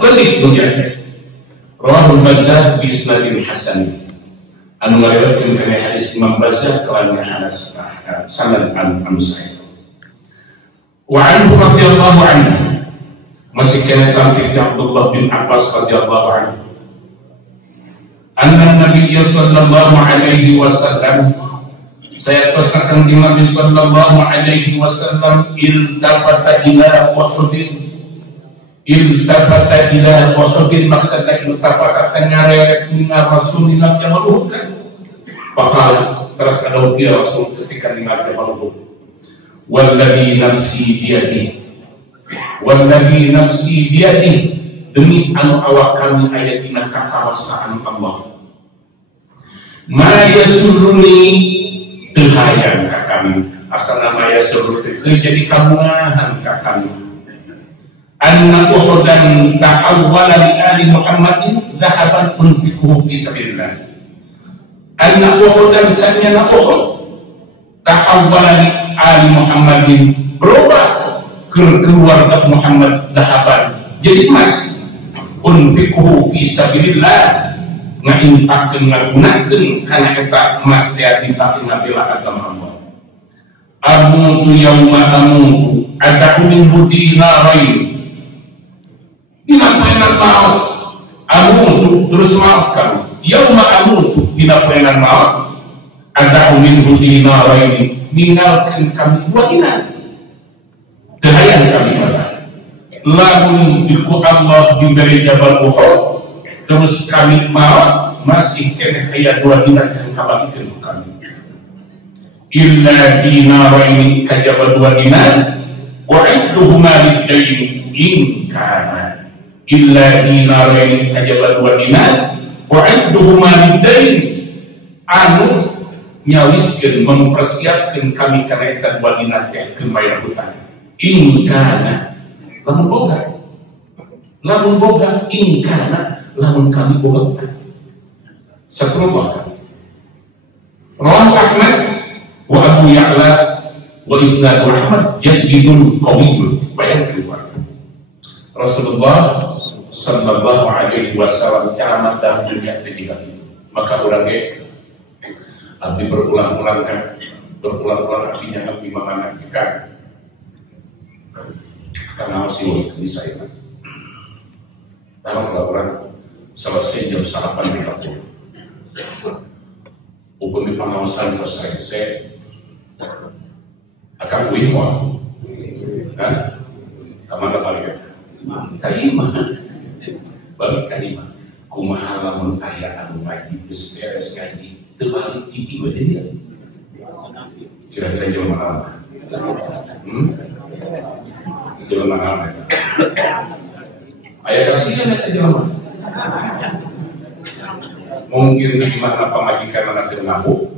lebih dunia. Rawahul Bazzar bi isnadin hasan anu ngariwayatkeun kana hadis Imam Bazzar kawan Anas sanad an Sa'id wa anhu radhiyallahu anhu masih kana tampil Abdullah bin Abbas radhiyallahu anhu anna Nabi sallallahu alaihi wasallam saya pesankan di Nabi sallallahu alaihi wasallam iltafata ila Uhud maksudnya iltafata nyarek ningal Rasulullah yang meluhkan bakal terus ada dia Rasul ketika ningal yang meluhkan walladhi nafsi biyadi demi anu awak kami ayat dina kakawasaan Allah. Maya suruni tehayang ka kami, asal nama ya suruni jadi kamungahan ka kami. Anna Uhudan tahawwala li ali Muhammadin dhahaban unfiquhu fi sabilillah. Anna Uhudan sanyana Uhud tahawwala li ali Muhammadin berubah ke keluarga Muhammad dhahaban jadi emas unfiquhu fi sabilillah ngaintakeun ngagunakeun kana eta emas teh dipakai ngabela agama Allah. Amutu yauma amutu ad'u min dinarain. Dinapaenan maut amutu terus maut kamu yauma amutu dinapaenan maut ad'u min dinarain ninggalkeun kami dua dinar dahayang kami mata lamun biku Allah diberi Jabal Uhud terus kami mau masih kena aya dua dinar yang kabagikeun kami illa dinaraini kajaba dua dinar wa idduhuma lid-dain in kana illa dinaraini kajaba dua dinar wa idduhuma lid-dain anu nyawiskeun mempersiapkeun kami kana eta dua dinar teh keur bayar hutang in kana lamun boga in kana lamun kami boga satrullah. Rawahu Ahmad wa Abu Ya'la wa isnadu Ahmad jadidun qawiyyun. Bayangkan Rasulullah sallallahu alaihi wasallam camat dalam dunia ketiga. Maka urang ge abdi berulang-ulang artinya abdi menganakkan karena masih bisa itu. Dalam laporan selesai jam 8.30. Hukum di pengawasan selesai. Saya akan wihwa, kan? Kemana balik? Kalimah, balik kalimah. Kumaha lamun aya anu ngaji geus beres ngaji, teu balik titi we dia. Kira-kira jelema naon? Jelema naon? Aya kasihan eta jelema. Mungkin di mana pamajikan anak ngabu,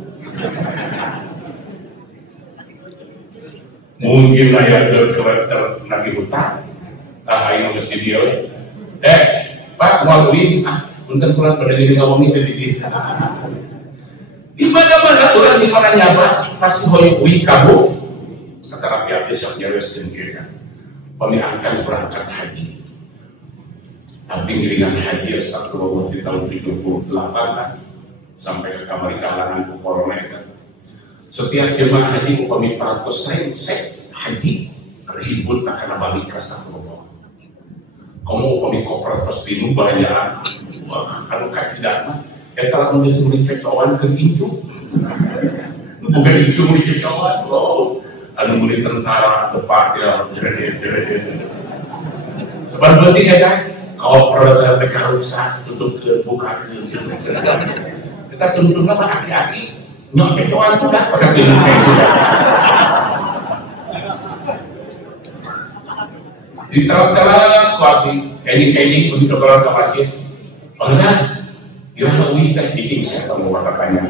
mungkin aya dokter nagih hutang, ayo geus di dieu. Pak mau duit, punten kula pada diri ngomongin teh di di mana-mana urang di mana nyaba pasti hoyong uih kamu kata rapi abdi sok nyareskeun kieu kan. Pamiangkan berangkat haji. Abdi ngiringan haji astagfirullah di tahun 78 kan, sampai ke kamar kalangan ku corona kan. Setiap jemaah haji upami 400 sek haji ribut nak balik ke astagfirullah. Kamu upami koper tos bingung bahayaan. Wah, anu kakidan mah eta lamun geus meuli kecoan keur incu. Bukan incu meuli kecoan. Oh, anu meuli tentara depan ya jere-jere. Sebab penting ya kan? Kalau perlu saya pegang rusak, tutup ke buka ke kita tuntut sama aki-aki nyok kecoan tuh dah pakai bilang kayak gitu. Diterap-terap kuati kening untuk keluar ke pasien bangsa ya wih teh bikin saya kamu watakannya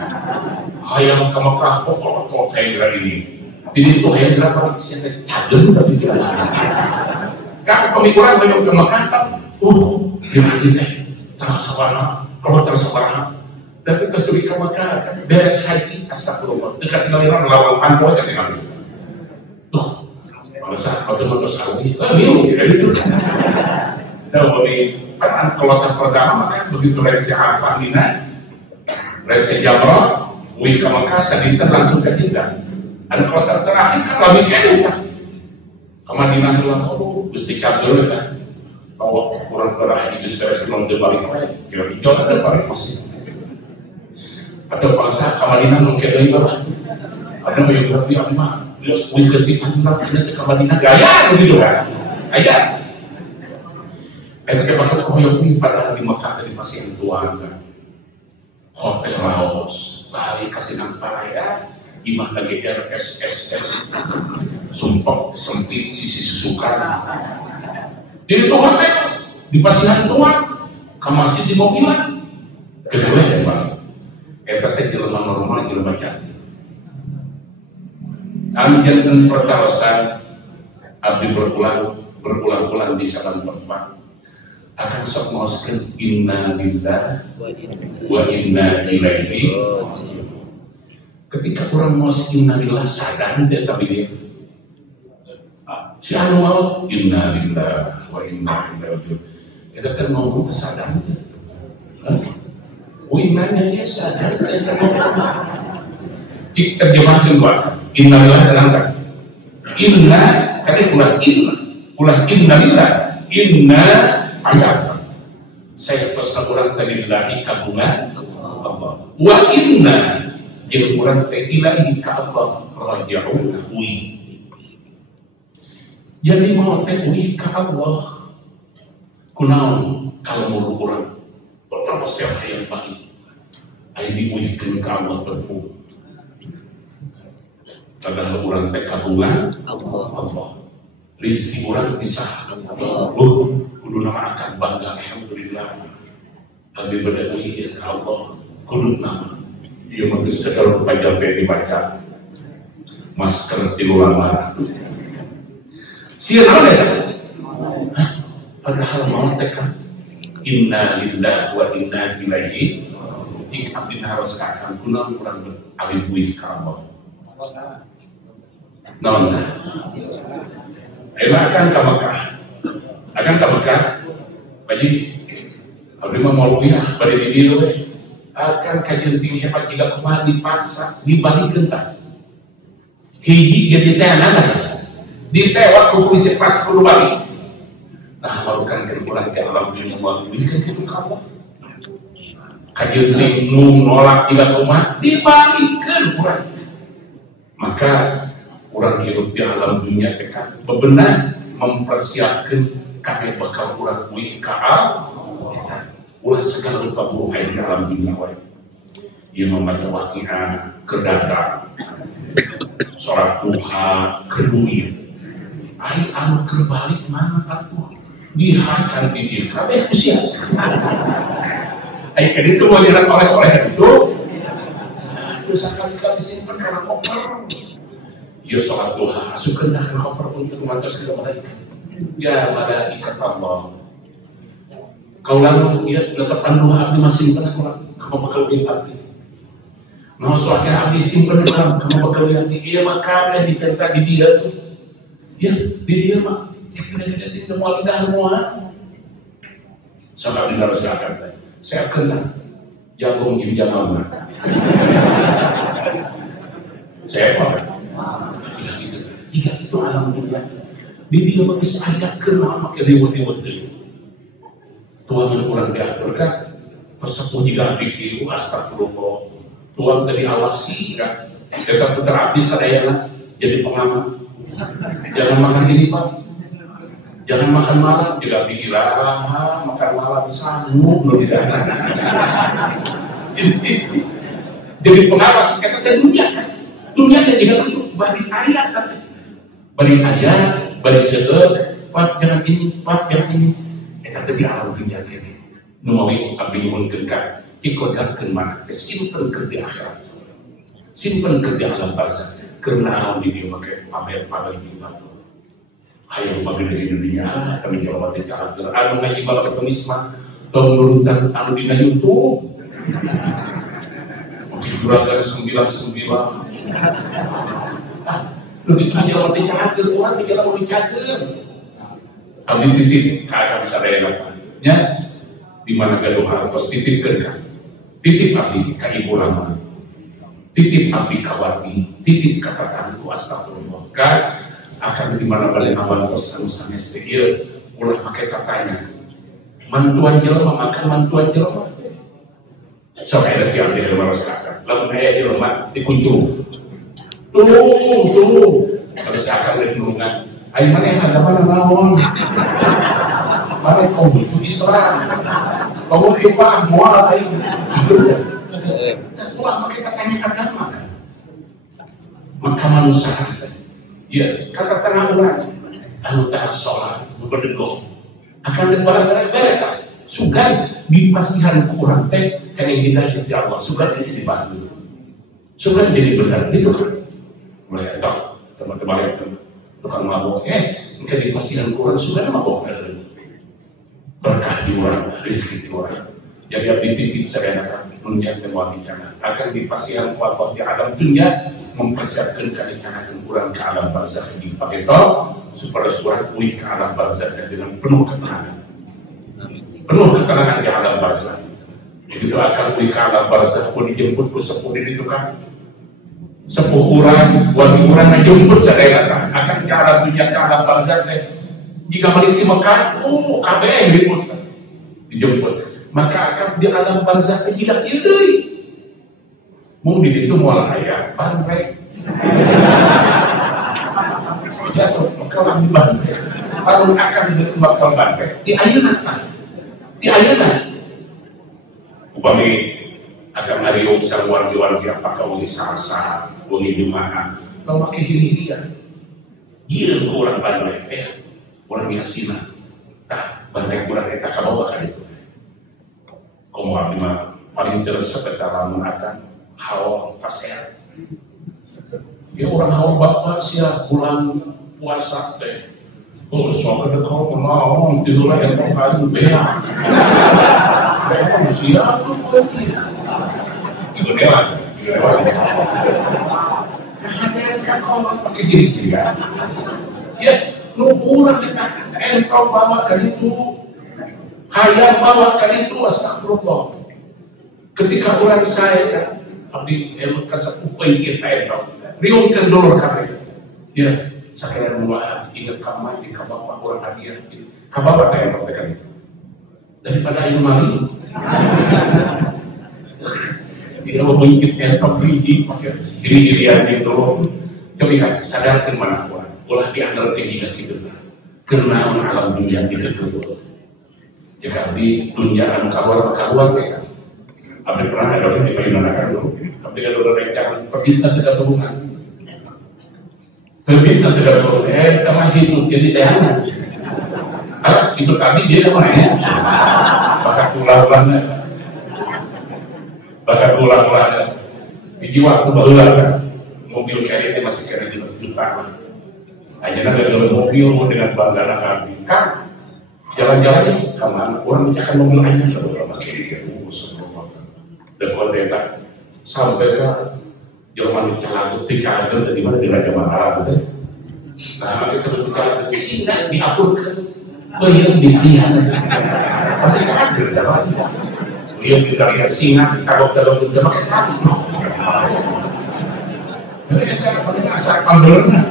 hayang ke Mekah kok kayak ini itu kayak berapa saya cadel tapi jelas kan pemikiran banyak ke Mekah kan gimana teh terasa warna, kalau terasa warna, tapi kesuri ke Mekah beres haji astagfirullah dekat ngaliran lawang panpo aja dengan itu. Tuh, bangsa atau sawi, bingung ya itu. Nah, bagi kan kloter pertama kan begitu reaksi apa Mina, reaksi Jamrah, wih ke Mekah sedinten langsung ke kita. Ada kloter terakhir kan lebih kene kan. Kemadinah lah, gusti cabul kan. Kalau kurang berhaji beres belum terbalik lagi, kira hijau kan terbalik masih. Atau bangsa Kamadinah mungkin dari bawah. Ada yang berarti apa mah? Beliau sepuluh detik antar kita ke Kamadinah gaya begitu kan? Aja. Itu kepada kau yang punya pada di Mekah tadi masih yang tua kan. Hotel Laos, balik kasih nampak ya. Imah lagi RSSS, sumpah sempit sisi susukan. Jadi itu hotel di pasihan tua ke masjid di mobilan kedua ya Pak eta teh jelema normal jelema cantik kami jantan pertarosan abdi berulang-ulang di salam tempat akan sok maoskeun inna lillahi wa inna ilaihi ketika orang maos inna lillahi sadar teh tapi dia si anu mau inna lillahi wa inna ilaihi kita kan ngomong sadar teh imannya dia sadar terjemahkan buat inna lillahi terangkan inna kadang ulah inna lillahi inna ayat saya pesan orang tadi lillahi kagungan Allah wa inna jeung urang teh ilahi ka Allah rajaun wi jadi mau teh wi ka Allah kunaon kalau mau urang beberapa siapa yang baik aya diuihkeun ka Allah betul padahal urang teh kagungan Allah rezeki urang tisah Allah kudu nama akan bangga alhamdulillah tapi beda uih ka Allah kudu nama dia mengis segala pajak dibaca masker di ulama siapa ada padahal mau tekan inna lillahi wa inna ilaihi jika abdi harus akan guna kurang alim buih ka Allah naon akan ka Mekah bagi abdi mah mau biah bari di dieu we akan kajian tinggi hebat tidak kumaha dipaksa dibalikeun tah hiji jadi teh anak di teh waktu polisi pas kudu balik nah malukan ke urang teh alam dunia mau dibikeun kitu ka Allah kajian tinggi nolak tidak kumaha dibalikeun urang maka urang hidup di alam dunia teh kan bebenah mempersiapkan kabeh bakal urang kuih ka Allah ulah segala rupa buruk di dalam dunia wae. Ia membaca waqiah kedadak, sholat duha keduit. Ai anu kerbalik mana atuh? Diharkan di dieu kabeh usia. Ai kadi teu wajib oleh itu. Terus sekali-kali simpen kana koper. Ieu sholat duha asupkeun kana koper untuk matos ka malaikat. Ya malaikat Allah. Kau lalu dia letakkan dua abdi masih simpan kamu bakal beli abdi. Mau soalnya abdi simpan kamu bakal beli abdi. Iya maka dia dipenta di dia tuh. Ya di dia mah. Jika dia tidak mau lidah semua. Sampai abdi harus akan. Saya kenal jagung di jalan. Saya apa? Iya itu alam dunia. Di dia bagi saya kenal makai rewet-rewet itu. Tuhan yang kurang diaturkan tersepuh jika bikin astagfirullah Tuhan tadi awasi kan kita putar abdi sadayana jadi pengaman jangan makan ini Pak jangan makan malam tidak bikilah makan malam sanggup loh tidak jadi pengawas kata dunia kan dunia dan juga itu bari ayat tapi bari ayat bari seger Pak jangan ini Pak jangan ini kita tadi alam dunia kini numawi abdi nyuhunkeun ka cikodatkeun mana teh simpen keur di akhirat simpen keur di alam barzakh keur naon di dieu make pamer-pamer di batu ayo mabdi di dunia kami jawab teh cara anu ngaji balak kemis mah tong nurutan anu dina YouTube juragan 99 begitu jawab teh cara urang di jalan dicakeun abdi titip ka sadayana nya di mana gaduh hartos titipkeun ka titip abdi ka ibu rama titip abdi ka wati titip ka tatangku astagfirullah ka akan di mana balik awantos anu sanes teh ieu ulah make tatanya mantuan jelema makan mantuan jelema sok aya teh abdi harus ka lamun aya jelema dikuncung tuh harus akan nulungan ai mana agama naon mana kau itu Islam kamu ibah mual ai ulah make katanya agama maka manusia ya kata tengah urang anu tah salat berdego akan barang-barang mereka sugan dipasihan kurang teh kan yang kita ya Allah sugan jadi dibantu sugan jadi benar gitu kan mulai ada teman-teman yang tukang mabok mungkin dipasihan kurang sugan mabok berkah di orang rezeki di orang jadi abdi titip sadayana dunia temu bicara akan dipasihan Allah di alam dunia mempersiapkan kanikahan kurang ke alam barzakh di paketo supaya surat pulih ke alam barzakh dengan penuh ketenangan di alam barzakh. Begitu akan pulih ke alam barzakh pun dijemput ku sepuh itu kan sepuh urang wali urang ngajemput sadayana akan ke alam dunia ke alam barzakh jika balik di Mekah kabeh dijemput maka akan di alam barzakh tidak deui mau di itu moal aya banrek ya maka lami banrek alun akan di bakal banrek di ayeuna upami akan ngariung sang wargi-wargi apakah wengi salsa wengi jumaah kalau make hiri-hirian ieu urang banrek urang yasina tah banrek urang eta kabawa ka ditu komo abdi mah paling terus eta lamun akan hawa pasean dia orang hawa bapak siap bulan puasa teh suaka teh kau mau tidur yang kau kayu beak kau siap tuh itu dewan kan kau pakai gini ya lu pulang kita engkau bawa ke itu hayang bawa ke itu astagfirullah ketika orang saya kan abdi elu kasakupai kita itu riung kendor kami ya sakira mulah ingat kamar di kabapa orang hadiah kabapa tak yang itu daripada ayu mari dia mau mengikut entok di pakai hiri-hirian di dulu coba kan sadarkan mana ulah diandalkan tidak gitu kenal alam dunia tidak dulu jika di dunia anu kaluar ya abdi pernah ada di Bayunakan dulu tapi ada orang yang jangan perintah tidak turungan perintah tidak turungan sama hidup jadi jangan itu kami dia sama ya bakat ulang-ulang di waktu bahulah kan mobil kredit masih kredit juta hanya ada mobil dengan bangga kami kan jalan-jalan kemana orang akan mobil aja beberapa kiri dan kota sampai ke Jerman Calagut tiga ada dari mana di Raja Mataram itu. Nah, makanya sebelum Calagut singkat diaturkan yang dilihat pasti kaget dalam yang kita lihat singa kalau dalam kita makan kaki jadi kita paling asal pandulan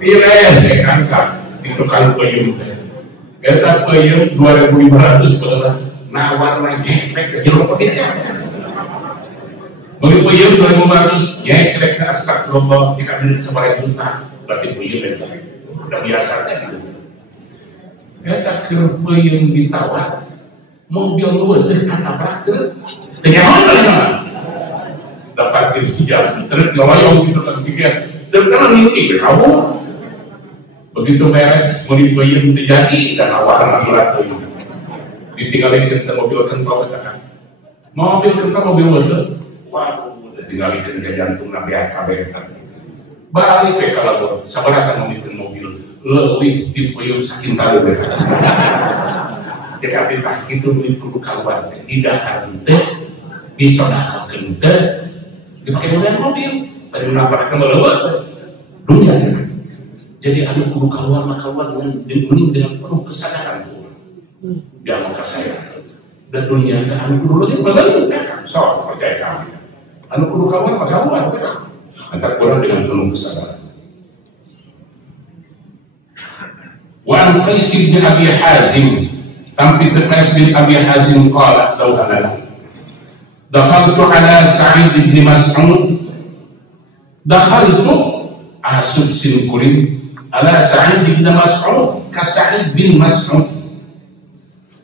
pilih angkat itu kalau payung kita payung 2.500 adalah nawar lagi ke jeruk petirnya bagi payung 2.500 ya kira-kira astagfirullah jika beli sebarang juta berarti payung udah biasanya gitu kita kira payung ditawar mobil luar dari kata prakter ternyata dapat sejarah terus ngeloyong gitu kan pikir dan karena ngikuti kamu begitu beres payung terjadi dan awal lagi ditinggalin ke mobil kental kan mobil kental mobil water waduh ditinggalin ke jantung nabi AKB balik ke kalau sabar akan memimpin mobil lebih di payung saking kali mereka jika pitah itu perlu kawan di dahar ente disodakalkan ente dipakai modal mobil tadi menabrak kembali dunia jadi ada kudu kawan dengan penuh kesadaran dia mau ke saya dan dunia kan anu kudu lagi bagaimana kan soal percaya kami anu kudu kawan antar kurang dengan penuh kesadaran. Wa an Qais bin Abi Hazim tampil Qais bin Abi Hazim qala law ana dakhaltu ala Sa'id bin Mas'ud dakhaltu asub sin kurim ala Sa'id bin Mas'ud ka Sa'id bin Mas'ud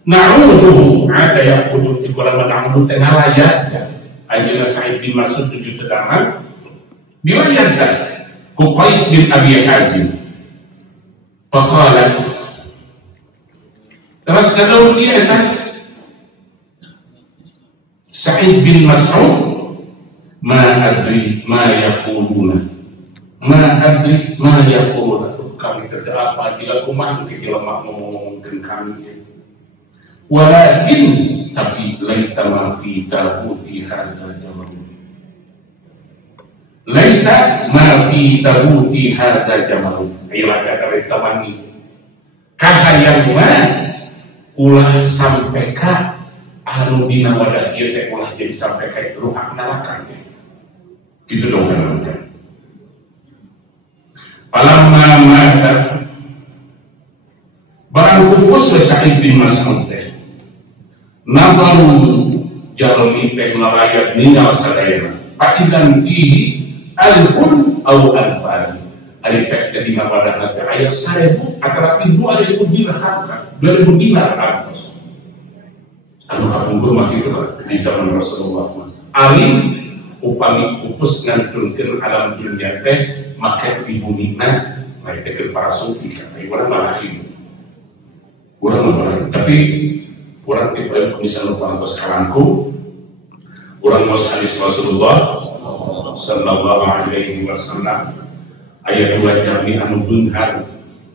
na'uduhu ada yang kudu dikulang na'uduhu tengah layar ayeuna Sa'id bin Mas'ud tujuh tedangan diriwayatkan ku Qais bin Abi Hazim faqala Terus kalau dia Sa'id bin Mas'ud, ma adri ma yaquluna, ma adri ma yaquluna. Kami kerja apa dia kumah kita lemah ngomong dengan kami. Walakin tapi laita ma fi tabuti hadza jamal. Laita ma fi tabuti hadza jamal. Ayolah kata tamani. Kahayang mah ulah sampai ka anu dina wadah ieu teh ulah jadi sampai ka itu hak neraka teh. Gitu dong kan. Palamma mata barang pupus Sa'id bin Mas'ud teh nabaru jalmi teh melayat ninggal sadayana pakidan fihi alfun au alfan ari pek jadi wadah teh aya 1000 atau 2000 dinar 2000 dinar artos anu kapungkur mah kitu di zaman Rasulullah alim upami pupus ngantulkeun alam dunya teh make di bumina mereka ke para sufi kan orang malah hidup orang malah tapi orang tiba-tiba misalnya orang sekarangku orang mau hadis Rasulullah sallallahu alaihi wasallam ayat 2 jami anu beunghar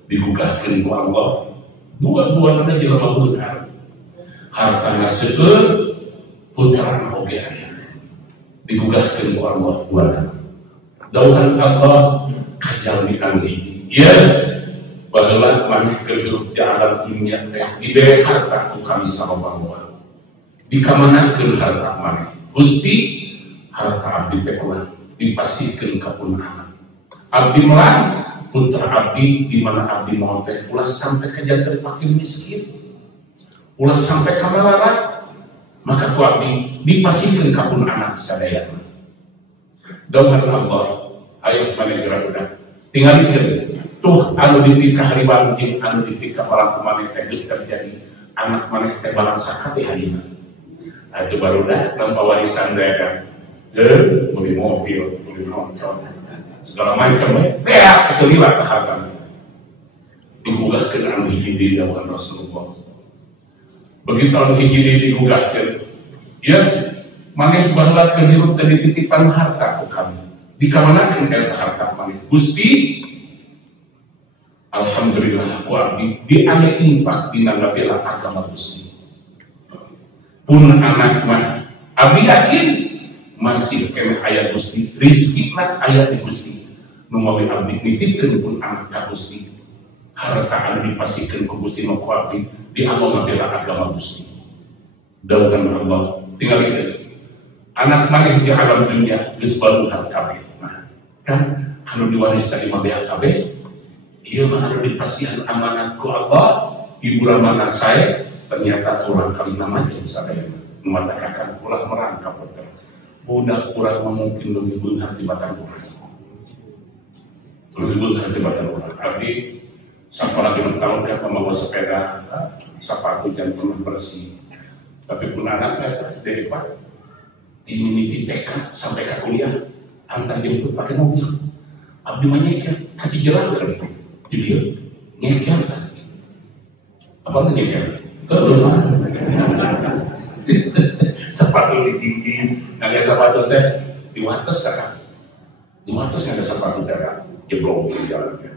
digugahkeun ku Allah dua-dua mana jelema beunghar hartana seueur putra oge aya digugahkeun ku Allah duana dauhan Allah kajalmi anu ya bahwa maneh kehidup di alam dunia teh diberi harta ku kami sababaraha dikamanakeun harta maneh Gusti harta abdi teh ulah dipasihkeun ka punahna abdi melang putra abdi di mana abdi mau teh ulah sampai ke janten fakir miskin ulah sampai ka malarat maka ku abdi dipasihkeun ka pun anak sadayana dauhan Allah ayo mana gerak tinggal mikir tuh anu dipikah riba mungkin anu dipikah balang kemarin teh geus terjadi anak maneh teh balang sakabeh ayeuna atuh baru dah tanpa warisan teh kan beli mobil beli motor segala macam teh atuh liwat ka harta digugahkeun anu hiji di dawuhan Rasulullah begitu anu hiji digugahkeun ya maneh baheula kehirup teh dititipan harta ku kami dikamanakeun eta harta maneh Gusti alhamdulillah ku abdi diangge infak dina ngabela agama Gusti pun anak mah abdi yakin masih keneh aya Gusti rizkina aya di Gusti nu mawi abdi nitipkeun pun anak ka Gusti harta anu dipasihkeun ku Gusti nu ku abdi dianggo ngabela agama Gusti dauhan Allah tinggal itu anak maneh di alam dunia geus baluhan kabeh kan anu diwaris tadi mah beak kabeh ieu mah anu dipasihan amanat ku Allah hiburan mana saya ternyata kurang kali nama yang sadaya mengatakan ulah merangkap betul budak kurang mungkin lebih beunghar di batang urang lebih beunghar di batang urang abdi sapalagi tahun dia membawa sepeda sepatu jangan bersih tapi pun anaknya dari Pak ini TK sampai ke kuliah antar jemput pakai mobil abdi mah nyeker kaci jelakan jadi nyeker apa itu nyeker? Sepatu ditinggi ada sepatu teh diwates kan diwates ada sepatu teh jeblok di jalan kan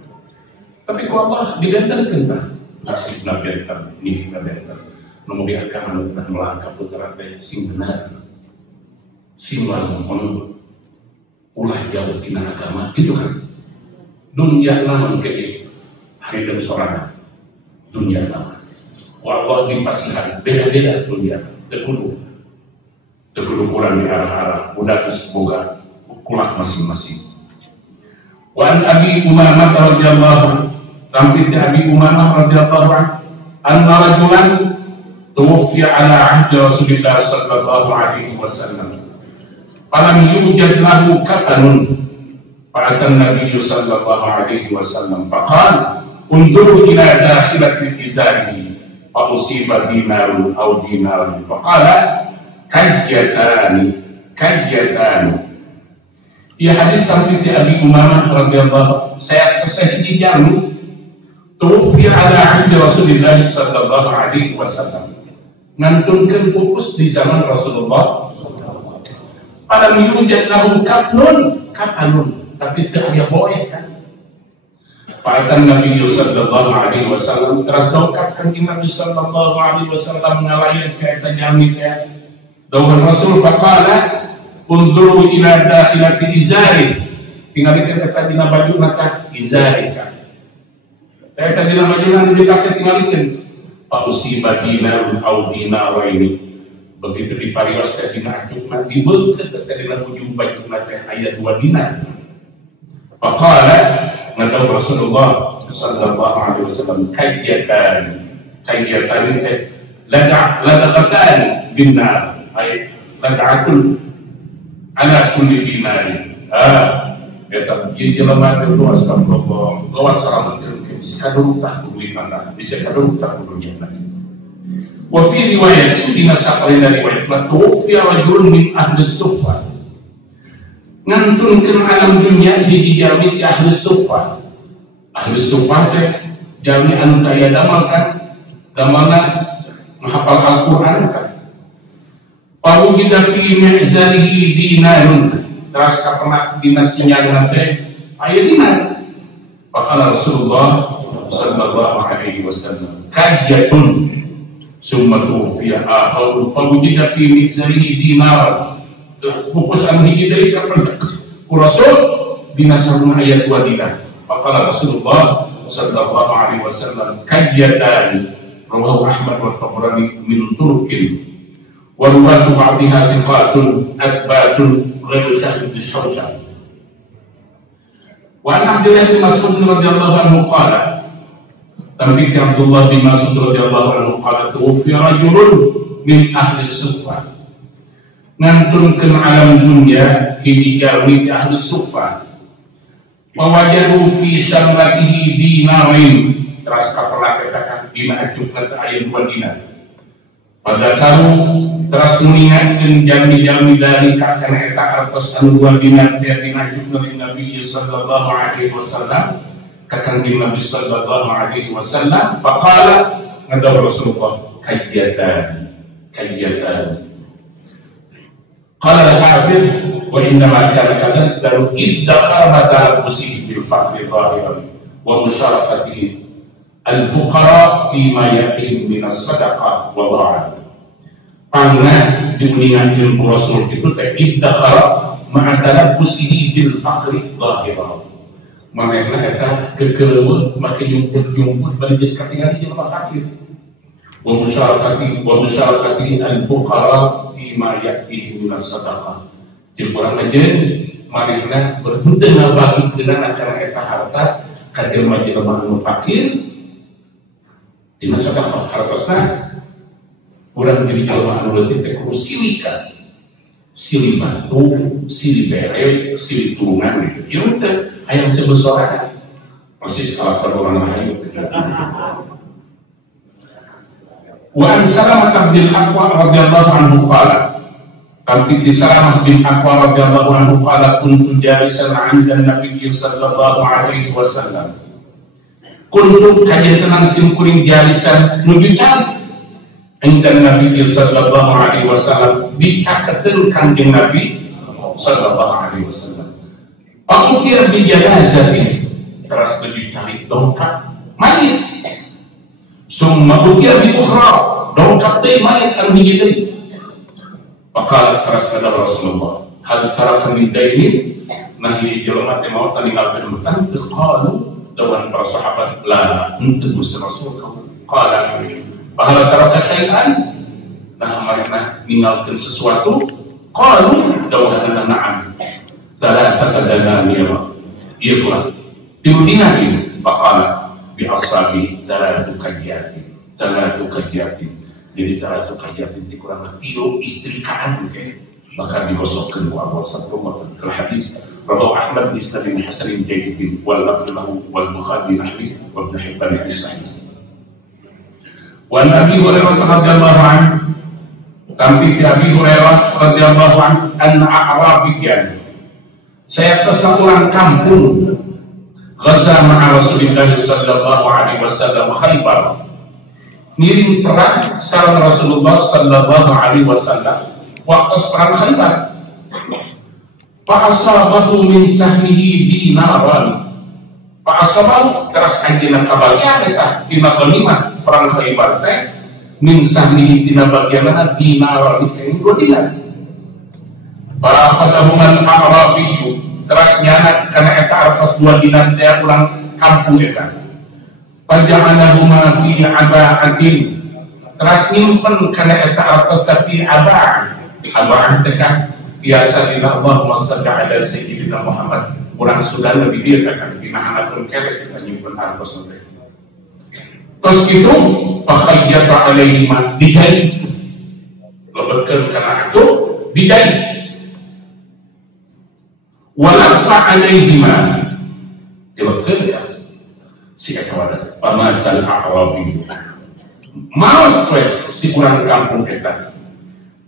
tapi kalau Allah dibentenkeun tah nasib nabenten nih nabenten nu biarkan anu teh melangkah putra teh sing benar sing lamun ulah jauh tina agama gitu kan dunia naon ke hari dan sorangan dunia naon Allah dipasihan beda-beda dunia tekudu kurang di arah-arah udah semoga kulak masing-masing wa an Abi Umamah radhiyallahu sampai di Abi Umamah radhiyallahu anna rajulan tuwfiya ala ahdi Rasulillah sallallahu alaihi wasallam falam yujad lahu kafanun fa'atan Nabi sallallahu alaihi wasallam faqala unzuru ila dakhilatil izari fa usiba dinarun aw dinarun faqala kajjatani ya hadis sampai di Abi Umamah radhiyallahu saya keseh di jamu tuwfi ala ahdi Rasulillah sallallahu alaihi wasallam, ngantunkan pupus di zaman Rasulullah. Alam yujad lahu kafanun, tapi tak ada boleh kan. Fa'atan Nabi sallallahu alaihi wasallam teras dongkapkan Nabi sallallahu alaihi wasallam ngalayan kaitan jami ka dawuh Rasul faqala unduru ila dakhilati izari, tinggalkan kata dina baju mata izari ka kata dina baju nan dipakai tinggalkan pausiba dinarun au dinaraini, begitu diparioskan dina acuk mati beut kata dina ujung baju mata aya 2 dinar. Faqala ngadau Rasulullah sallallahu alaihi wasallam kayyatan ladaqatan binnar, ay ladaqatul ala kulli dinarin. Kata dia jelema itu astagfirullah wa salamun sekadung tak duit mana bisa kadung tak duit lagi. Wa fi riwayat di nasaqal dari riwayat matufi rajulun min ahli suffah, ngantunkeun alam dunia hiji jami ahli suffah. Ahli suffah teh jami anu kaya damal kan, damalna menghafal Al-Qur'an kan. Pawujida fi mi'zalihi dinarun, teras kapena dina sinyalna teh aya dinar. Faqala Rasulullah sallallahu alaihi wasallam kayyatun summa tuwfiya akhar pawujida fi mi'zalihi dinar, terus pupus anu hiji deui kapena ku Rasul dina saruna aya 2 dinar. Faqala Rasulullah sallallahu alaihi wasallam kayyatan, rawahu Ahmad wa Tabrani min turukin wa ruwatu ba'dihha thiqatun athbatun ghairu sahih bishawshan. Wa an Abdullah bin Mas'ud radhiyallahu anhu qala, tambi Abdullah bin Mas'ud radhiyallahu anhu qala tuwfi rajulun min ahli suffah, ngantunkeun alam dunya hiji gawi ahli suffah. Wawajadu fi syarratihi dinarin, teras kapela katakan dina acuk kata aya 2 dinar. Pada kamu teras mengingatkan jami-jami dari kakana eta artos anu 2 dinar teh dina acuk dari Nabi sallallahu alaihi wasallam, kakang Nabi sallallahu alaihi wasallam. Faqala ngadaw Rasulullah kayyatan. Qala al-hafidh wa innama kana kadhan daru iddakhar mata al-musibi bil faqri zahiran wa musyarakatihi al-fuqara fima yaqim min as-sadaqah wa dha'an. Pangna diuningankeun ku Rasul itu teh iddakhar ma'atala musibi bil faqri zahiran, manehna eta kekeuleuh make jumput bari geus katingali jelema fakir. Wa musyarakati al-fuqara fima yaqim min as-sadaqah, jeung urang ajeun manehna berhenteu ngabagikeun acara eta harta ka jelema-jelema anu fakir dina sedekah hartosna. Urang jadi jelema anu leutik teh kudu silika, silih batu, silih bere, silih tulungan gitu. Ieu teh hayang sebesar persis karakter urang rahayu teh. Wa an Salamah bin Aqwa radhiyallahu anhu qala, tapi di Salamah bin Aqwa radhiyallahu anhu qala kuntu jalisan 'inda Nabi sallallahu alaihi wasallam. Kuntu kajian tenang simkuring jalisan nuju cari 'inda Nabi sallallahu alaihi wasallam, dicakateun kanjeng Nabi sallallahu alaihi wasallam. Aku kira di janazah teras nuju cari dongkap mayit. Summa ukir di ukhra, dongkap teh mayit anu hiji deui. Maka teras kata Rasulullah, hal taraka min dainin, nah hiji jelema teh maot ninggalkeun hutang teu qalu dawan para sahabat la henteu Gusti Rasul qala hal taraka syai'an, nah marina ninggalkeun sesuatu qalu dawana na'am salasata dananira, ieu pula tilu dinar ini. Faqala bi ashabi salatu kajiatin. Jadi salatu kajiatin di kurang tilu istrikaan ke maka digosokkeun ku Allah sallallahu alaihi hadis rawahu Ahmad bi sanadin hasanin jayyid wal lafz lahu wal Bukhari nahwi wa Ibnu Hibban fi sahih. Wa Nabi Hurairah radhiyallahu anhu, tampi Abi Hurairah radhiyallahu anhu an a'rabiyan, saya kesana orang kampung ghaza ma'a Rasulillah sallallahu alaihi wasallam Khaybar, ngirim perang sareng Rasulullah sallallahu alaihi wasallam waktu perang Khaybar. Fa asabahu min sahmihi dinaran, fa asabahu teras anjeunna kabagian eta dina ghanimah perang Khaybar teh min sahmihi dina bagianna dinaran itu 2 dinar. Fa akhadahu al-a'rabiyyu teras nyanat karena eta arfas 2 dinar teh ulang kampung eta. Paja'alahuma fi aba'atin teras nyimpen karena eta arfas tapi aba'ah teh kan biasa dina Allahumma shalli ala sayyidina Muhammad ulang sudah lebih dia kan dina hanapun kere kita nyimpen arfas teh. Terus gitu fakhayyata alaihima dijahit lebetkeun kana itu dijahit. Walafa alaihima jawabkeun ya si eta wadas pamatal a'rabi maut we si urang kampung eta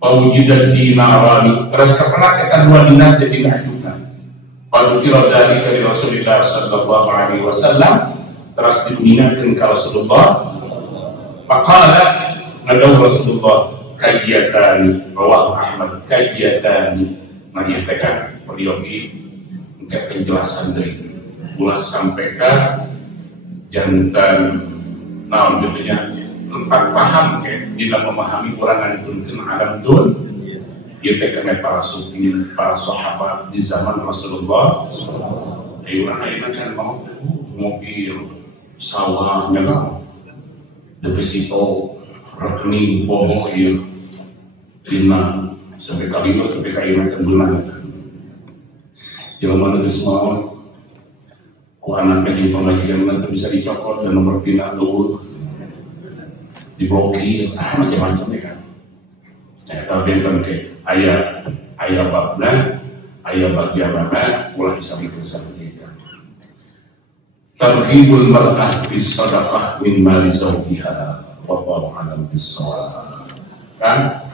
pawujudan dinarani terus kepenak eta 2 dinar jadi ngajukan padukira dari Rasulullah sallallahu alaihi wasallam terus diingatkan ke Rasulullah faqala ngadaw Rasulullah kayyatani rawahu Ahmad kayyatani menyatakan periogi untuk penjelasan dari ulas sampai ke jantan naon betulnya empat paham ke bila memahami orang antunkeun alam dun ieu teh kana para sufi para sahabat di zaman Rasulullah ayo ayeuna kan mau mobil sawah nya deposito rekening bobo ieu 5 sampai kali itu sampai kayu macam bulan yang mana semua ku anaknya di pembagian nanti bisa dicopot dan nomor pindah dulu diblokir macam-macam ya kan ya tapi yang ke ayah babna ayah bagian mana mulai bisa berusaha kita targhibul mar'ah bis sadaqah min mali zawjiha wallahu a'lam bis-shawab kan